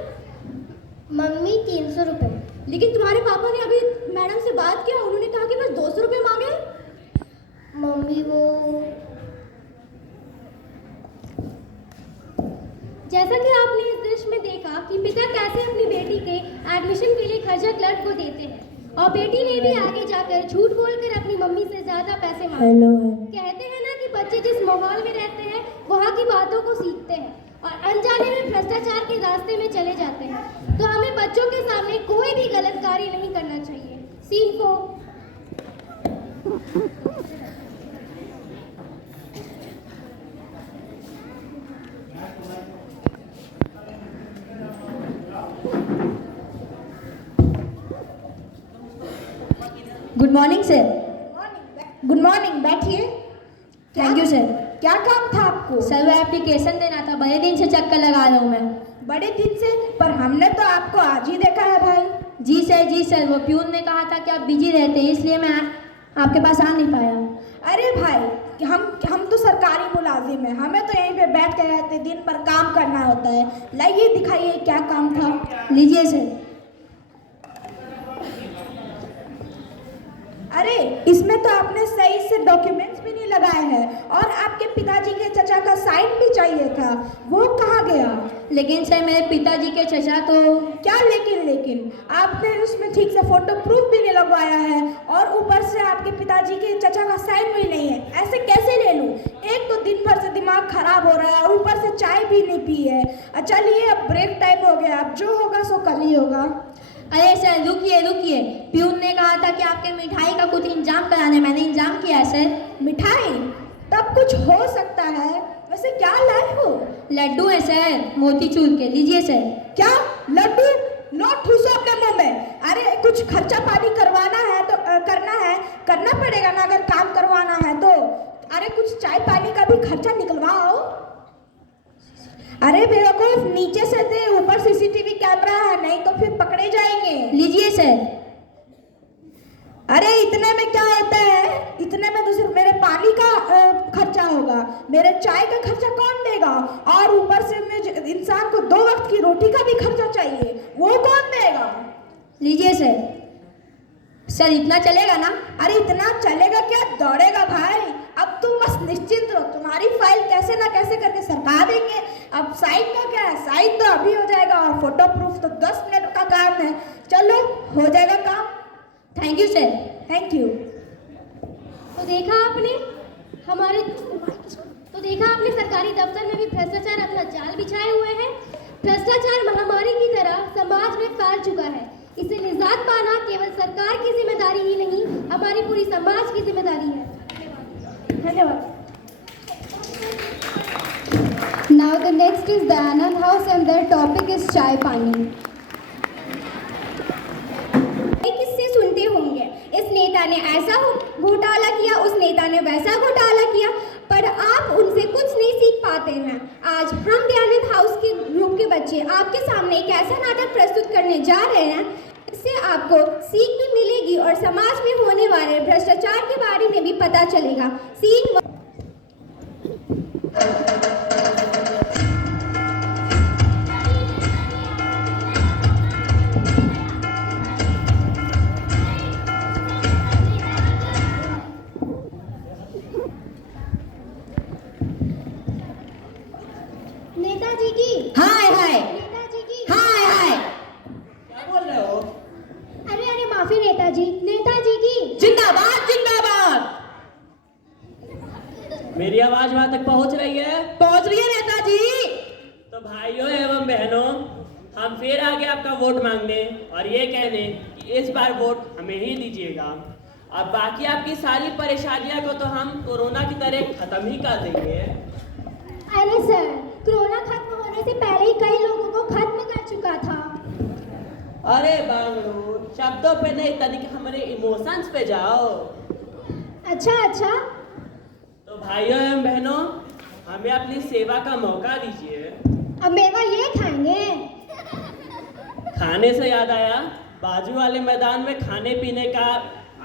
मम्मी 300 रुपये। लेकिन तुम्हारे पापा ने अभी मैडम से बात किया, उन्होंने कहा कि बस 200 रुपये मांगे। मम्मी वो जैसा कि आपने इस दृश्य में देखा कि पिता कैसे अपनी बेटी के एडमिशन के लिए खर्चा क्लर्क को देते हैं, और बेटी ने भी आगे जाकर झूठ बोलकर अपनी मम्मी से ज्यादा पैसे मांगे। कहते हैं ना कि बच्चे जिस माहौल में रहते हैं वहाँ की बातों को सीखते हैं और अनजाने में भ्रष्टाचार के रास्ते में चले जाते हैं। तो हमें बच्चों के सामने कोई भी गलत कार्य नहीं करना चाहिए। Scene 4। Good morning sir. Good morning, बैठिए। Thank you sir. क्या काम था आपको? सर वो एप्लीकेशन देना था, बड़े दिन से चक्कर लगा रहा हूँ मैं। बड़े दिन से? पर हमने तो आपको आज ही देखा है भाई। जी सर, वो प्यून ने कहा था कि आप बिजी रहते हैं, इसलिए मैं आपके पास आ नहीं पाया। अरे भाई, हम तो सरकारी मुलाजिम हैं, हमें तो यहीं पे बैठ के रहते, दिन पर काम करना होता है। लाइए दिखाइए क्या काम था। लीजिए सर। अरे इसमें तो आपने सही से डॉक्यूमेंट्स भी नहीं लगाए हैं और आपके पिताजी के चचा का साइन भी चाहिए था, वो कहाँ गया? लेकिन सर मेरे पिताजी के चचा तो क्या लेकिन आपने उसमें ठीक से फोटो प्रूफ भी नहीं लगवाया है और ऊपर से आपके पिताजी के चचा का साइन भी नहीं है। ऐसे कैसे ले लूँ? एक तो दिन भर से दिमाग खराब हो रहा है और ऊपर से चाय भी नहीं पी है। चलिए अब ब्रेक टाइम हो गया, अब जो होगा सो कल ही होगा। अरे सर रुकिए, प्यून ने कहा था कि आपके मिठाई का कुछ इंतजाम कराने, मैंने इंतजाम किया है सर। मिठाई? तब कुछ हो सकता है। वैसे क्या लाए हो? लड्डू है सर, मोतीचूर के। लीजिए सर। क्या लड्डू? नो ठूसो अपने मुंह में। अरे कुछ खर्चा पानी करवाना है तो करना पड़ेगा ना, अगर काम करवाना है तो। अरे कुछ चाय पानी का भी खर्चा निकलवाओ। अरे बेवकूफ, नीचे से दे, ऊपर सीसीटीवी कैमरा है, नहीं तो फिर पकड़े जाएंगे। लीजिए सर। अरे इतने में क्या होता है, इतने में तो सिर्फ मेरे पानी का खर्चा होगा, मेरे चाय का खर्चा कौन देगा? और ऊपर से मुझे इंसान को 2 वक्त की रोटी का भी खर्चा चाहिए, वो कौन देगा? लीजिए सर। सर इतना चलेगा ना? अरे इतना चलेगा क्या, दौड़ेगा भाई। अब तुम बस निश्चिंत रहो, तुम्हारी फाइल कैसे ना कैसे करके सरका देंगे। अब साइन का क्या है, साइन तो अभी हो जाएगा, और फोटो प्रूफ तो 10 मिनट का काम है। चलो हो जाएगा काम। Thank you sir. Thank you. तो देखा आपने सरकारी दफ्तर में भी भ्रष्टाचार अपना जाल बिछाए हुए हैं। भ्रष्टाचार महामारी की तरह समाज में फैल चुका है। इसे निजात पाना केवल सरकार की जिम्मेदारी ही नहीं, हमारी पूरी समाज की जिम्मेदारी है। धन्यवाद। Now the next is the Anand House and their topic is चाय पानी। किससे सुनते होंगे, इस नेता ने ऐसा घोटाला किया, उस नेता ने वैसा घोटाला किया, पर आप उनसे कुछ नहीं सीख पाते हैं। आज हम दयानंद हाउस के ग्रुप के बच्चे आपके सामने एक ऐसा नाटक प्रस्तुत करने जा रहे हैं, इससे आपको सीख भी मिलेगी और समाज में होने वाले भ्रष्टाचार के बारे में भी पता चलेगा। सीन नेताजी की हाय हाय। नेताजी की हाय हाय। क्या बोल रहे हो? अरे माफी नेताजी, नेताजी की जिंदाबाद जिंदाबाद। मेरी आवाज वहां तक पहुंच रही है? पहुंच रही है नेताजी। तो भाइयों एवं बहनों, हम फिर आगे आपका वोट मांगने और ये कहने कि इस बार वोट हमें ही दीजिएगा। अब बाकी आपकी सारी परेशानियां को तो हम कोरोना की तरह खत्म ही कर देंगे। अरे सर, कोरोना खत्म होने से पहले ही कई लोगों को खत्म कर चुका था। अरे बांगड़ू, शब्दों पे नहीं तनिक हमारे इमोशंस पे जाओ। अच्छा। तो भाइयों एवं बहनों, हमें अपनी सेवा का मौका दीजिए। अब मेवा ये खाएंगे। खाने से याद आया, बाजू वाले मैदान में खाने पीने का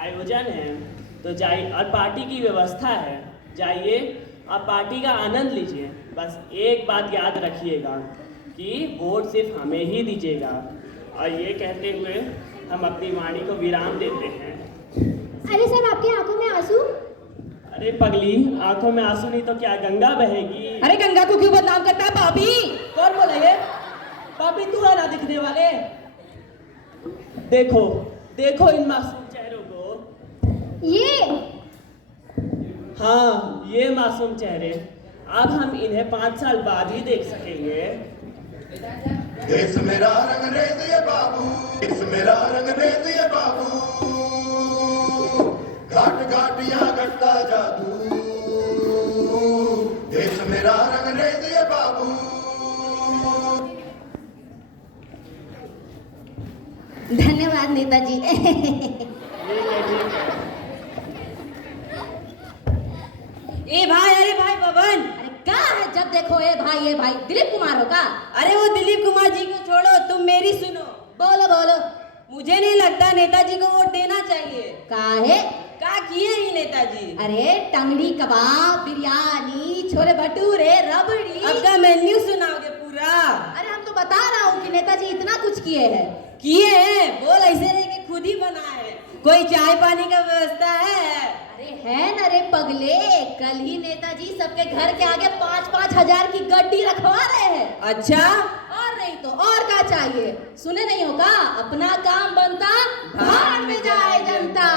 आयोजन है, तो जाइए, और पार्टी की व्यवस्था है, जाइए आप पार्टी का आनंद लीजिए। बस एक बात याद रखिएगा कि वोट सिर्फ हमें ही दीजिएगा। और ये कहते हुए हम अपनी वाणी को विराम देते हैं। अरे सर, आपकी आंखों में आंसू? अरे पगली, आंखों में आंसू नहीं तो क्या गंगा बहेगी? अरे गंगा को क्यों बदनाम करता है पापी? कौन बोला ये? पापी तू है ना दिखने वाले? देखो इन मासूम चेहरों को। ये हाँ, ये मासूम चेहरे अब हम इन्हें 5 साल बाद ही देख सकेंगे। देश मेरा रंग रेत ये बाबू, देश मेरा रंग रेत ये बाबू, घाट घाट यहाँ घटता जादू। देश मेरा रंग रेत ये बाबू। धन्यवाद नेताजी। ए भाई, अरे भाई पवन, अरे क्या है जब देखो ए भाई दिलीप कुमार हो का? अरे वो दिलीप कुमार जी को छोड़ो, तुम मेरी सुनो। बोलो। मुझे नहीं लगता नेताजी को वोट देना चाहिए। काहे? क्या किए ही नेताजी? अरे टंगड़ी कबाब, बिरयानी, छोले भटूरे, रबड़ी। अब का मेन्यू सुनाओगे पूरा? अरे हम तो बता रहा हूँ कि नेताजी इतना कुछ किए हैं। किए हैं? बोल ऐसे नहीं कि खुद ही बना है। कोई चाय पानी का व्यवस्था है? अरे है न रे पगले, कल ही नेताजी सबके घर के आगे 5-5 हजार की गड्डी रखवा रहे हैं। अच्छा, और नहीं तो और क्या चाहिए? सुने नहीं होगा, अपना काम बनता भाड़ में जाए जनता।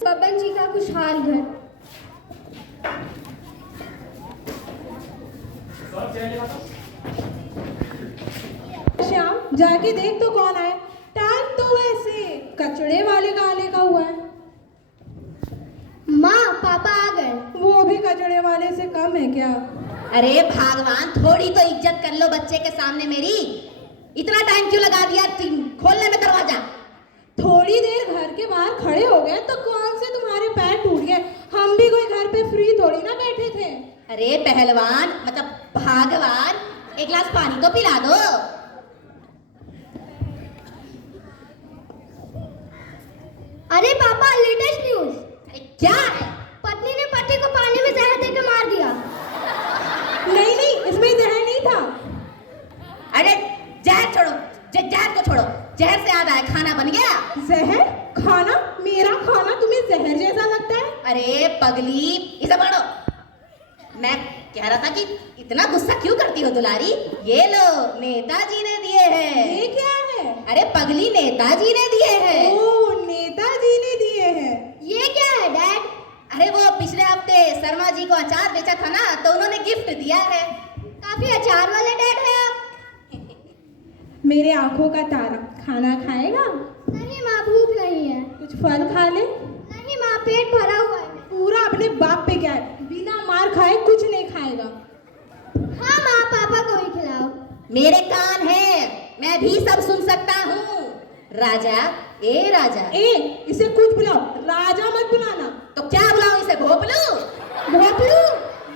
बब्बन जी का खुशहाल घर। श्याम, जाके देख तो कौन आए। टाइम तो वैसे कचड़े वाले का आने का हुआ है। माँ, पापा आ गए। वो भी कचड़े वाले से कम है क्या? अरे भगवान, थोड़ी तो इज्जत कर लो बच्चे के सामने मेरी। इतना टाइम क्यों लगा दिया खोलने में दरवाजा? थोड़ी देर घर के बाहर खड़े हो गए तो कौन से तुम्हारे पैर टूट गए? हम भी कोई घर पे फ्री थोड़ी ना बैठे थे। अरे पहलवान मतलब भगवान, एक गिलास पानी तो पिला दो। अरे पापा, लेटेस्ट न्यूज। क्या है? पत्नी ने पति को पानी में जहर देकर मार दिया। नहीं, इसमें जहर नहीं था। अरे जहर छोड़ो, जहर को छोड़ो। जहर से याद आया, खाना बन गया। जहर? खाना? मेरा खाना तुम्हें जहर जैसा लगता है? अरे पगली, इसे पढ़ो। मैं कह रहा था कि इतना गुस्सा क्यों करती हो दुलारी? ये लो, नेताजी ने दिए हैं। ये क्या है? अरे पगली, नेताजी ने दिए हैं। ओह, नेताजी ने दिए हैं। ये क्या है डैड? अरे वो पिछले हफ्ते शर्मा जी को अचार बेचा था ना, तो उन्होंने गिफ्ट दिया है। काफी अचार वाले डैड है आप। मेरे आंखों का तारा, खाना खाएगा? नहीं माँ, भूख नहीं है। कुछ फल खा ले। नहीं माँ, पेट भरा हुआ है। पूरा अपने बाप पे क्या है, बिना मार खाए कुछ नहीं खाएगा। हाँ माँ, पापा को ही खिलाओ। मेरे कान है, मैं भी सब सुन सकता हूँ। राजा, ए राजा। ए, इसे कुछ बुलाओ, राजा मत बुलाना। तो क्या बुलाऊं इसे? भोपलू? भोपलू?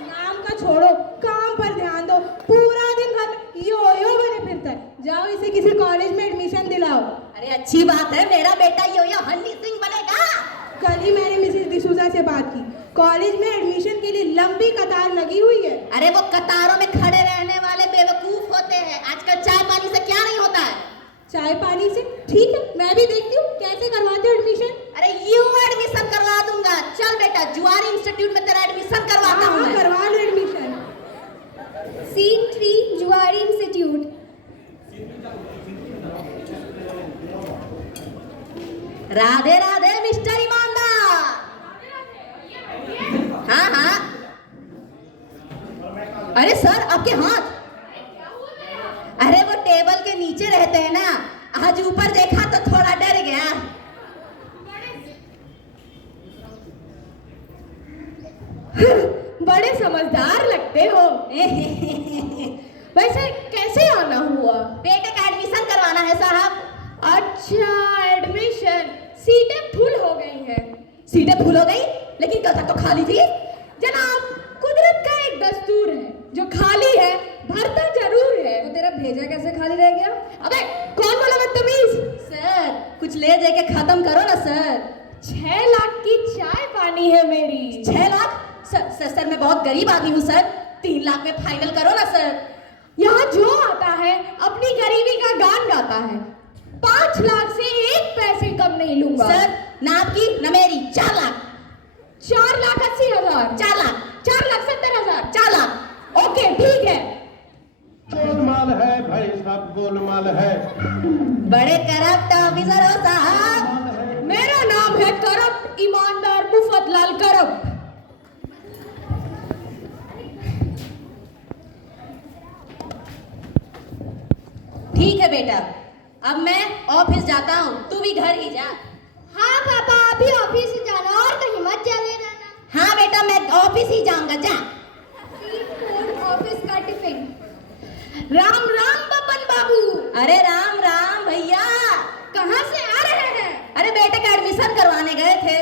नाम का छोड़ो, काम पर ध्यान दो। पूरा दिन घर में यो बने फिरता है। जाओ, इसे किसी कॉलेज में एडमिशन दिलाओ। अरे अच्छी बात है, मेरा बेटा यो हनी सिंह बनेगा। कल ही मैंने मिसेस डिसूजा से बात की। कॉलेज में एडमिशन के लिए लंबी कतार लगी हुई है। अरे वो कतारों में खड़े रहने वाले बेवकूफ होते हैं। आजकल चाय पानी से क्या नहीं होता है। चाय पानी से? ठीक है, मैं भी देखती हूँ कैसे करवाते हो एडमिशन। अरे यूं एडमिशन करवा दूंगा। चल बेटा, जुआरी इंस्टीट्यूट में तेरा एडमिशन करवाता हूँ। हाँ, करवा लो एडमिशन। सीट 3, जुआरी इंस्टीट्यूट। राधे राधे मिस्टर ईमानदार। हाँ। अरे सर, आपके हाथ। अरे वो टेबल के नीचे रहते हैं ना, आज ऊपर देखा तो थोड़ा डर गया। बड़े समझदार लगते हो। वैसे कैसे आना हुआ? बेटे का एडमिशन करवाना है साहब। अच्छा, एडमिशन। सीटें फुल हो गई हैं। सीटें फुल हो गई? लेकिन कल तक तो खाली थी। जनाब, कुदरत का एक दस्तूर है, जो खाली है भरता जरूर है। तो तेरा भेजा कैसे खाली रह गया? अबे कौन बोला बदतमीज? सर, कुछ ले दे के खत्म करो ना सर। 6 लाख की चाय पानी है मेरी। 6 लाख? सर मैं बहुत गरीब आदमी हूँ सर। 3 लाख में फाइनल करो ना सर। यहाँ जो आता है अपनी गरीबी का गान गाता है। 5 लाख से 1 पैसे कम नहीं लूंगा। सर, ना आपकी न मेरी। 4 लाख। 4,80,000। 4 लाख। 4,70,000। 4 लाख। ओके, ठीक है। गोलमाल है भाई साहब, गोलमाल है। बड़े करप्ट ऑफिसर हो साहब। मेरा नाम है करप्ट ईमानदार मुफतलाल करप्ट। ठीक है बेटा, अब मैं ऑफिस जाता हूँ, तू भी घर ही जा। हाँ पापा, अभी ऑफिस ही जाना और कहीं मत चले जाना। हाँ बेटा, मैं ऑफिस ही जाऊंगा। जा। ऑफिस का टिफिन। राम राम बबन बाबू। अरे राम राम भैया। कहाँ से आ रहे हैं? अरे बेटे का एडमिशन करवाने गए थे।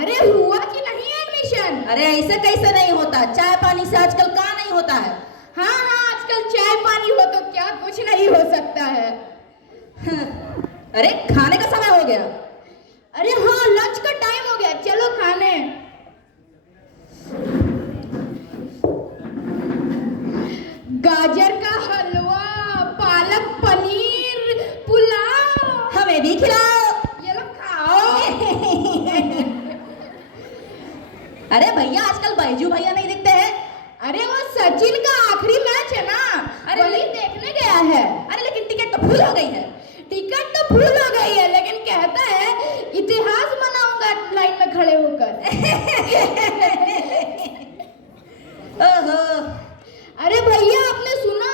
अरे हुआ कि नहीं एडमिशन? अरे ऐसे कैसे नहीं होता, चाय पानी से आजकल कहाँ नहीं होता है। हाँ, आजकल चाय पानी हो तो क्या कुछ नहीं हो सकता है। अरे खाने का समय हो गया। अरे हाँ, लंच का टाइम हो गया, चलो खाने। गाजर का हलवा, पालक पनीर, पुलाव। हमें भी खिलाओ। ये लो खाओ। अरे भैया, आजकल बैजू भैया नहीं दिखते हैं। अरे वो सचिन का आखिरी मैच है ना, अरे वही देखने गया है। अरे लेकिन टिकट तो फुल हो गई है। टिकट तो फुल हो गई है, लेकिन कहता है इतिहास बनाऊंगा लाइन में खड़े होकर। ओहो। अरे भैया, आपने सुना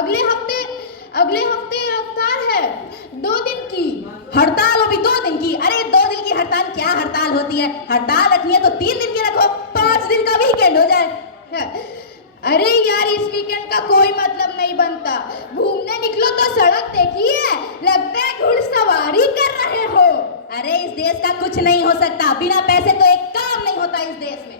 अगले हफ्ते रफ्तार है 2 दिन की हड़ताल। अभी 2 दिन की? अरे 2 दिन की हड़ताल क्या हड़ताल होती है? हड़ताल रखनी है तो 3 दिन की रखो, 5 दिन का वीकेंड हो जाए। अरे यार, इस वीकेंड का कोई मतलब नहीं बनता। घूमने निकलो तो सड़क देखी है, लगता है घुड़सवारी कर रहे हो। अरे इस देश का कुछ नहीं हो सकता, बिना पैसे तो एक काम नहीं होता इस देश में।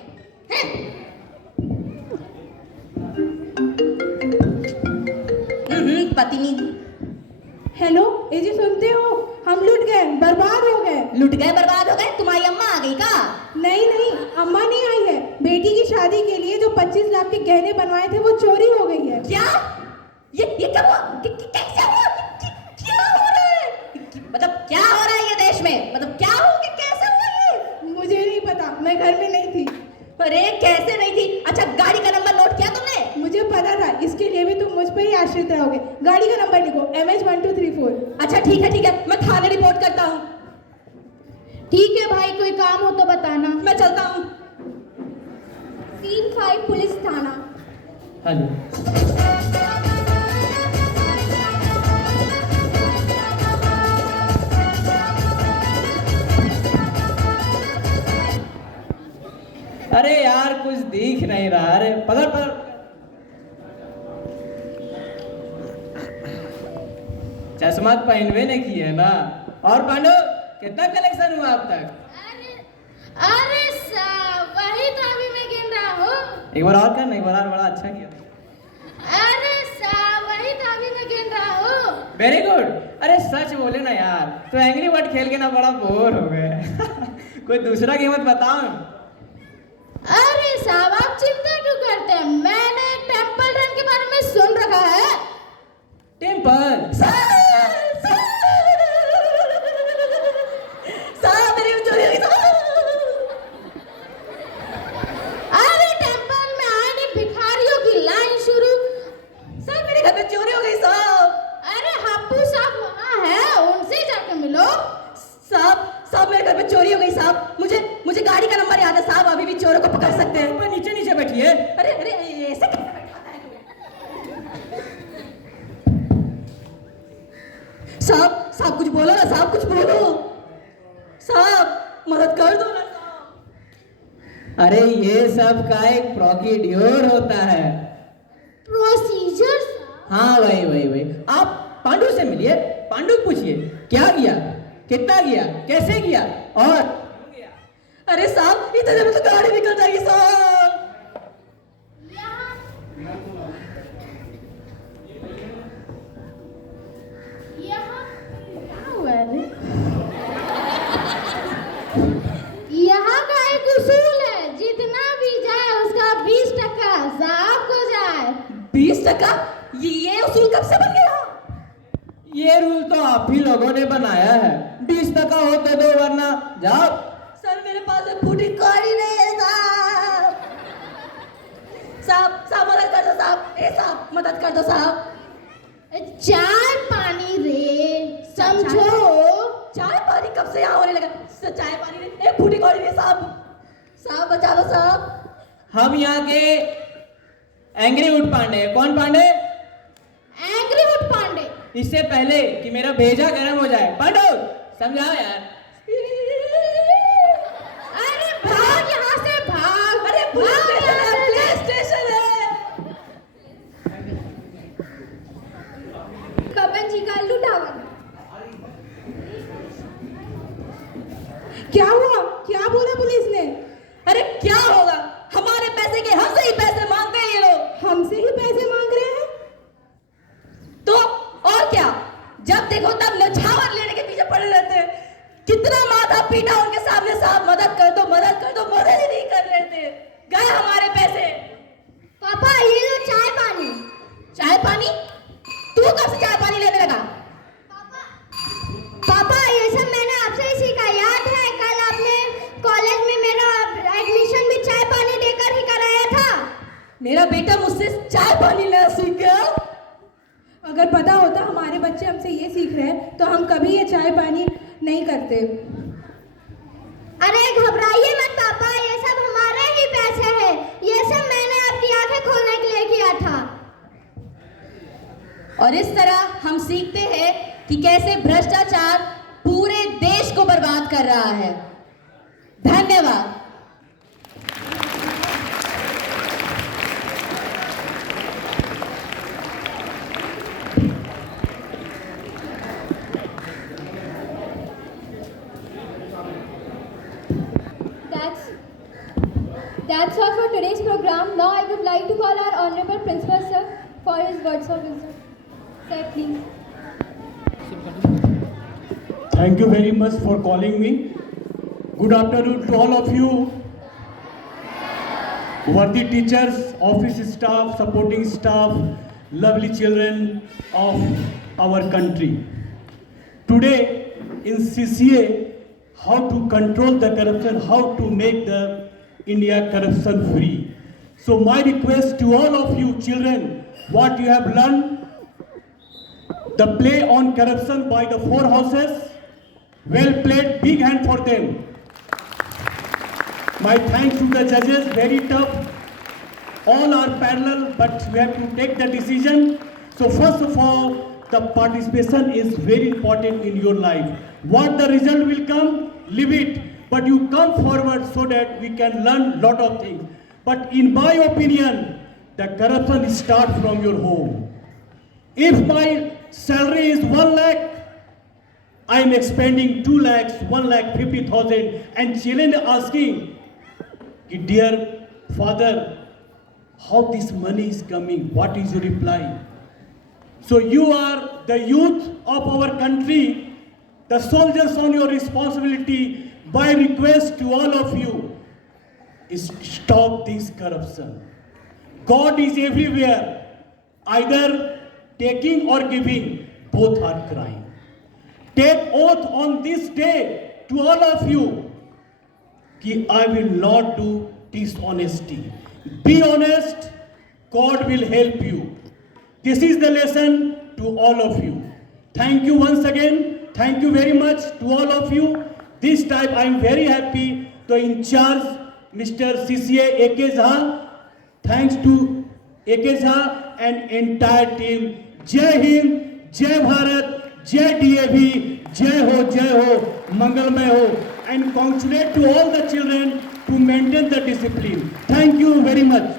पत्नी। हेलो, ये जी सुनते हो? हम लुट गए, बर्बाद हो गए। लुट गए, बर्बाद हो गए? तुम्हारी अम्मा आ गई का? नहीं नहीं, अम्मा नहीं आई है। बेटी की शादी के लिए जो 25 लाख के गहने बनवाए थे वो चोरी हो गई है। क्या? ये क्या हुआ? कैसे हुआ? क्या हो रहा है? मतलब क्या हो रहा है ये देश में? मतलब क्या हो गया? कैसे हुआ ये? मुझे नहीं पता, मैं घर में नहीं थी। अरे कैसे नहीं थी? अच्छा गाड़ी का नंबर नोट किया तुमने? मुझे पता था, इसके लिए भी तुम मुझ पर ही आश्रित रहोगे। गाड़ी का नंबर लिखो, MH1234। अच्छा ठीक है, मैं थाने रिपोर्ट करता हूँ। ठीक है भाई, कोई काम हो तो बताना। मैं चलता हूँ। सीन 5 पुलिस थाना। हेलो। अरे यार कुछ दिख नहीं रहा। अरे पकड़ पकड़। चश्मा पहनवे नहीं किए ना। और पांडु, कितना कलेक्शन हुआ अब तक? अरे साहब, वही तो अभी मैं गिन रहा हूँ। एक बार और करना, एक बार और, बड़ा अच्छा किया। अरे साहब, वही तो अभी मैं गिन रहा हूँ। Very good. अरे सच बोले ना यार, तो एंग्री बर्ड खेल के ना बड़ा बोर हो गए। कोई दूसरा गेम मत बताओ। अरे साहब, आप चिंता क्यों करते हैं? मैंने टेंपल रन के बारे में सुन रखा है। टेंपल? अरे टेंपल में आए नहीं, भिखारियों की लाइन शुरू। सर मेरे घर में चोरी हो गई साहब। अरे हापू साहब वहाँ है, उनसे जाके मिलो। साहब मेरे घर में चोरी हो गई साहब। मुझे गाड़ी का नंबर याद है साहब, अभी भी चोरों को पकड़ सकते हैं। ऊपर नीचे नीचे बैठिए। अरे ऐसे कैसे बैठाता है तू? साहब कुछ बोलो ना साहब, कुछ बोलो साहब, मदद कर दो ना साहब। अरे ये सब का एक प्रोसीड्योर होता है। प्रोसीजर? हाँ वही। आप पांडु से मिलिए, पांडु पूछिए क्या किया, कितना किया, कैसे किया और। अरे साहब इतने में तो गाड़ी निकल जाएगी साहब। यहाँ का एक उसूल है, जितना भी जाए उसका 20% साहब को जाए। 20%? ये उसूल कब से बन गया? ये रूल तो आप ही लोगों ने बनाया है। 20% होते दो वरना जाओ। सर मेरे पास एक फूटी कौड़ी नहीं है साहब। साहब मदद कर दो साहब। साहब मदद कर दो साहब। चाय पानी रे, समझो। चाय पानी कब से यहाँ होने लगा? चाय पानी नहीं, एक फूटी कौड़ी नहीं साहब बचा लो साहब। हम यहाँ के एंग्री वुड पांडे। कौन पांडे? Angry would Pandey. इससे पहले कि मेरा भेजा गर्म हो जाए, पांडु समझाओ यार। अरे भाग यहाँ से, भाग। अरे पुलिस स्टेशन है। कपन जी का लुटावा। क्या हुआ? क्या बोला पुलिस ने? अरे क्या होगा, हमारे पैसे के हमसे ही पैसे मांगते हैं ये लोग। हमसे ही पैसे मांग रहे हैं? तो और क्या, जब देखो तब नछावर लेने के पीछे पड़े रहते हैं। कितना माथा पीटा उनके सामने साहब, मदद कर दो मदद ही नहीं कर रहे थे। गए हमारे पैसे। पापा ये लो चाय पानी। चाय पानी? तू कब से चाय पानी लेने लगा? पापा ये सब मैंने आपसे ही सीखा, याद है कल आपने कॉलेज में मेरा एडमिशन भी चाय पानी देकर ही कराया था। मेरा बेटा मुझसे चाय पानी लेना सीख गया। अगर पता होता हमारे बच्चे हमसे ये सीख रहे हैं तो हम कभी ये चाय पानी नहीं करते। अरे घबराइए मत पापा, ये सब हमारे ही पैसे हैं। ये सब मैंने आपकी आंखें खोलने के लिए किया था। और इस तरह हम सीखते हैं कि कैसे भ्रष्टाचार पूरे देश को बर्बाद कर रहा है। धन्यवाद। That's all for today's program. Now I would like to call our Honorable Principal Sir for his words of wisdom. Sir, please. Thank you very much for calling me. Good afternoon to all of you. Worthy teachers, office staff, supporting staff, lovely children of our country. Today in CCA, how to control the corruption, how to make the India corruption free. So my request to all of you children, what you have learned, the play on corruption by the four houses, well played, big hand for them. My thanks to the judges, very tough. All are parallel, but we have to take the decision. So first of all, the participation is very important in your life. What the result will come, leave it. But you come forward so that we can learn lot of things. But in my opinion, the corruption starts from your home. If my salary is 1 lakh, I am expending 2 lakhs, 1,50,000, and children asking, dear father, how this money is coming? What is your reply? So you are the youth of our country, the soldiers on your responsibility. My request to all of you is stop this corruption. God is everywhere. Either taking or giving, both are crime. Take oath on this day to all of you that I will not do dishonesty. Be honest, God will help you. This is the lesson to all of you. Thank you once again. Thank you very much to all of you. This time I am very happy to in charge Mr. CCA A.K. Jha. Thanks to A.K. Jha and entire team. Jai Hind, Jai Bharat, Jai DAV, Jai Ho, Mangalmay ho. And congratulate to all the children to maintain the discipline. Thank you very much.